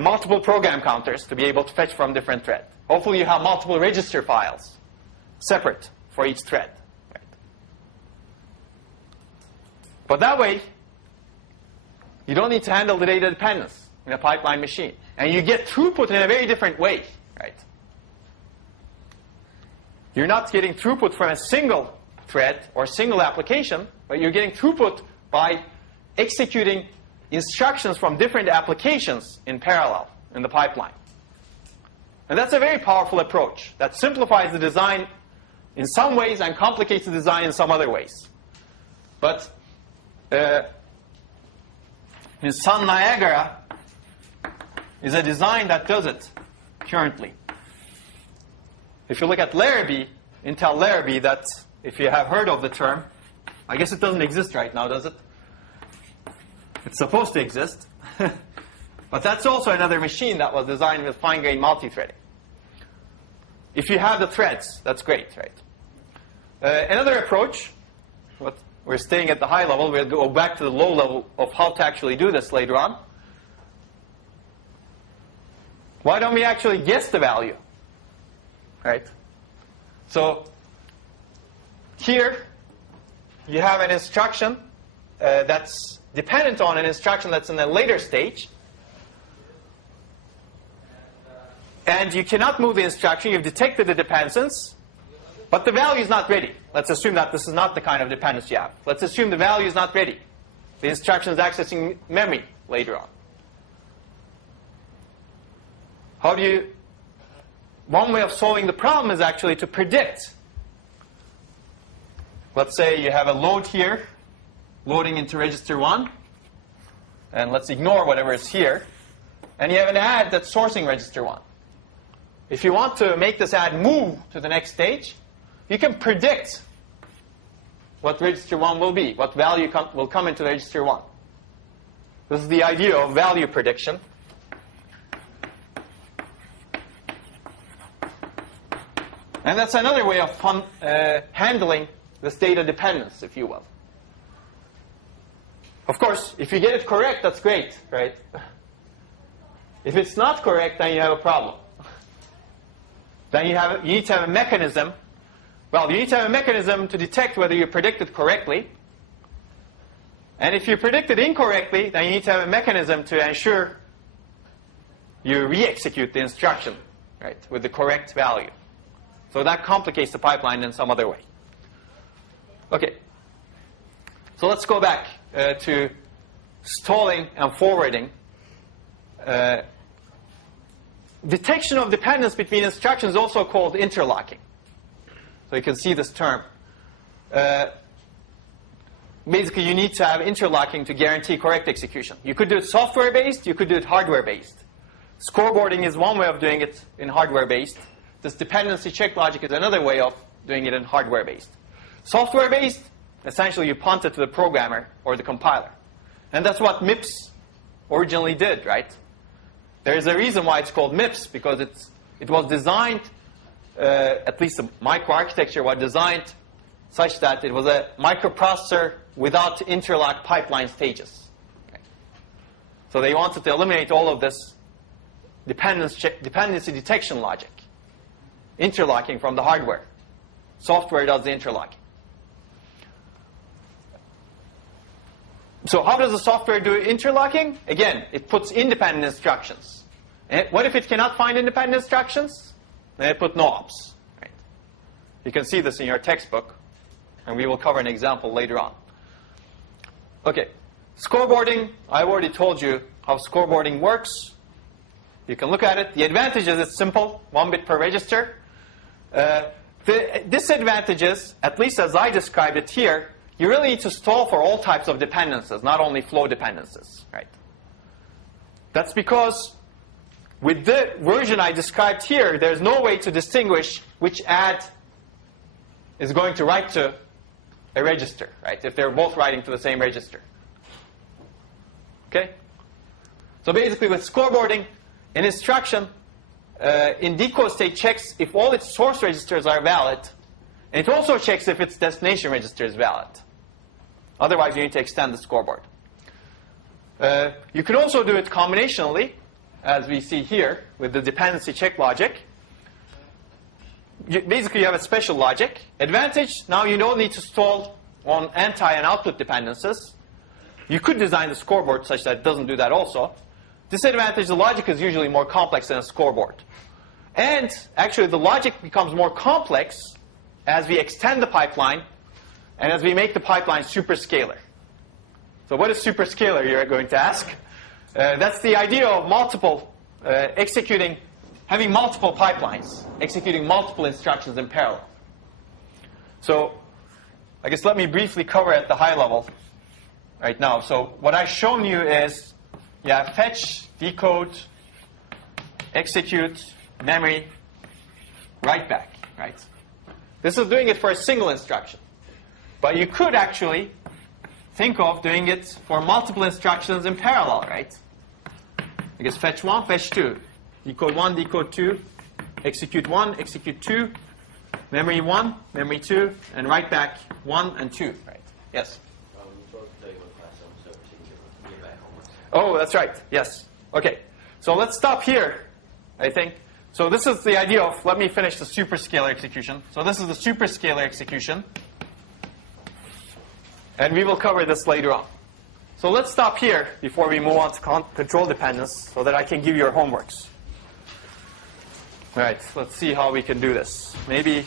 multiple program counters to be able to fetch from different threads. Hopefully you have multiple register files separate for each thread. Right? But that way, you don't need to handle the data dependence in a pipeline machine. And you get throughput in a very different way. Right? You're not getting throughput from a single thread or single application, but you're getting throughput by executing instructions from different applications in parallel in the pipeline. And that's a very powerful approach that simplifies the design in some ways and complicates the design in some other ways. But in Sun Niagara is a design that does it currently. If you look at Larrabee, Intel Larrabee, that if you have heard of the term, I guess it doesn't exist right now, does it? It's supposed to exist. But that's also another machine that was designed with fine-grained multi-threading. If you have the threads, that's great, right? Another approach, we're staying at the high level, we'll go back to the low level of how to actually do this later on. Why don't we actually guess the value? Right? So here you have an instruction that's dependent on an instruction that's in a later stage. And you cannot move the instruction. You've detected the dependencies, but the value is not ready. Let's assume that this is not the kind of dependence you have. Let's assume the value is not ready. The instruction is accessing memory later on. How do you... One way of solving the problem is actually to predict. Let's say you have a load here, loading into register 1. And let's ignore whatever is here. And you have an add that's sourcing register 1. If you want to make this add move to the next stage, you can predict what register 1 will be, what value will come into register 1. This is the idea of value prediction. And that's another way of handling this data dependence, if you will. Of course, if you get it correct, that's great, right? If it's not correct, then you have a problem. Then you need to have a mechanism. Well, you need to have a mechanism to detect whether you predicted correctly. And if you predicted incorrectly, then you need to have a mechanism to ensure you re-execute the instruction, right, with the correct value. So that complicates the pipeline in some other way. Okay. So let's go back to stalling and forwarding. Detection of dependence between instructions is also called interlocking. So you can see this term. Basically, you need to have interlocking to guarantee correct execution. You could do it software-based. You could do it hardware-based. Scoreboarding is one way of doing it in hardware-based. This dependency check logic is another way of doing it in hardware-based. Software-based, essentially you punt it to the programmer or the compiler. And that's what MIPS originally did, right? There is a reason why it's called MIPS, because it was designed, at least the microarchitecture was designed such that it was a microprocessor without interlock pipeline stages. Okay. So they wanted to eliminate all of this dependency detection logic. Interlocking from the hardware. Software does the interlocking. So how does the software do interlocking? Again, it puts independent instructions. And what if it cannot find independent instructions? Then it put no ops. Right? You can see this in your textbook, and we will cover an example later on. Okay, scoreboarding. I've already told you how scoreboarding works. You can look at it. The advantage is it's simple, 1 bit per register. The disadvantages, at least as I described it here, you really need to stall for all types of dependencies, not only flow dependencies, right? That's because with the version I described here, there's no way to distinguish which add is going to write to a register, right? If they're both writing to the same register. Okay? So basically with scoreboarding, an instruction in decode state checks if all its source registers are valid, and it also checks if its destination register is valid. Otherwise, you need to extend the scoreboard. You can also do it combinationally, as we see here with the dependency check logic. Basically, you have a special logic. Advantage, now you don't need to stall on anti and output dependencies. You could design the scoreboard such that it doesn't do that also. Disadvantage, the logic is usually more complex than a scoreboard. And actually, the logic becomes more complex as we extend the pipeline and as we make the pipeline superscalar. So what is superscalar, you're going to ask? That's the idea of having multiple pipelines, executing multiple instructions in parallel. So I guess let me briefly cover at the high level right now. So what I've shown you is, fetch, decode, execute, memory, write back, right? This is doing it for a single instruction. But you could actually think of doing it for multiple instructions in parallel, right? I guess fetch 1, fetch 2. Decode 1, decode 2. Execute 1, execute 2. Memory 1, memory 2. And write back 1 and 2, right? Yes? Oh, that's right. Yes. Okay. So let's stop here, I think. So this is the idea of, let me finish the superscalar execution. So this is the superscalar execution. And we will cover this later on. So let's stop here before we move on to control dependence so that I can give you your homeworks. All right, let's see how we can do this. Maybe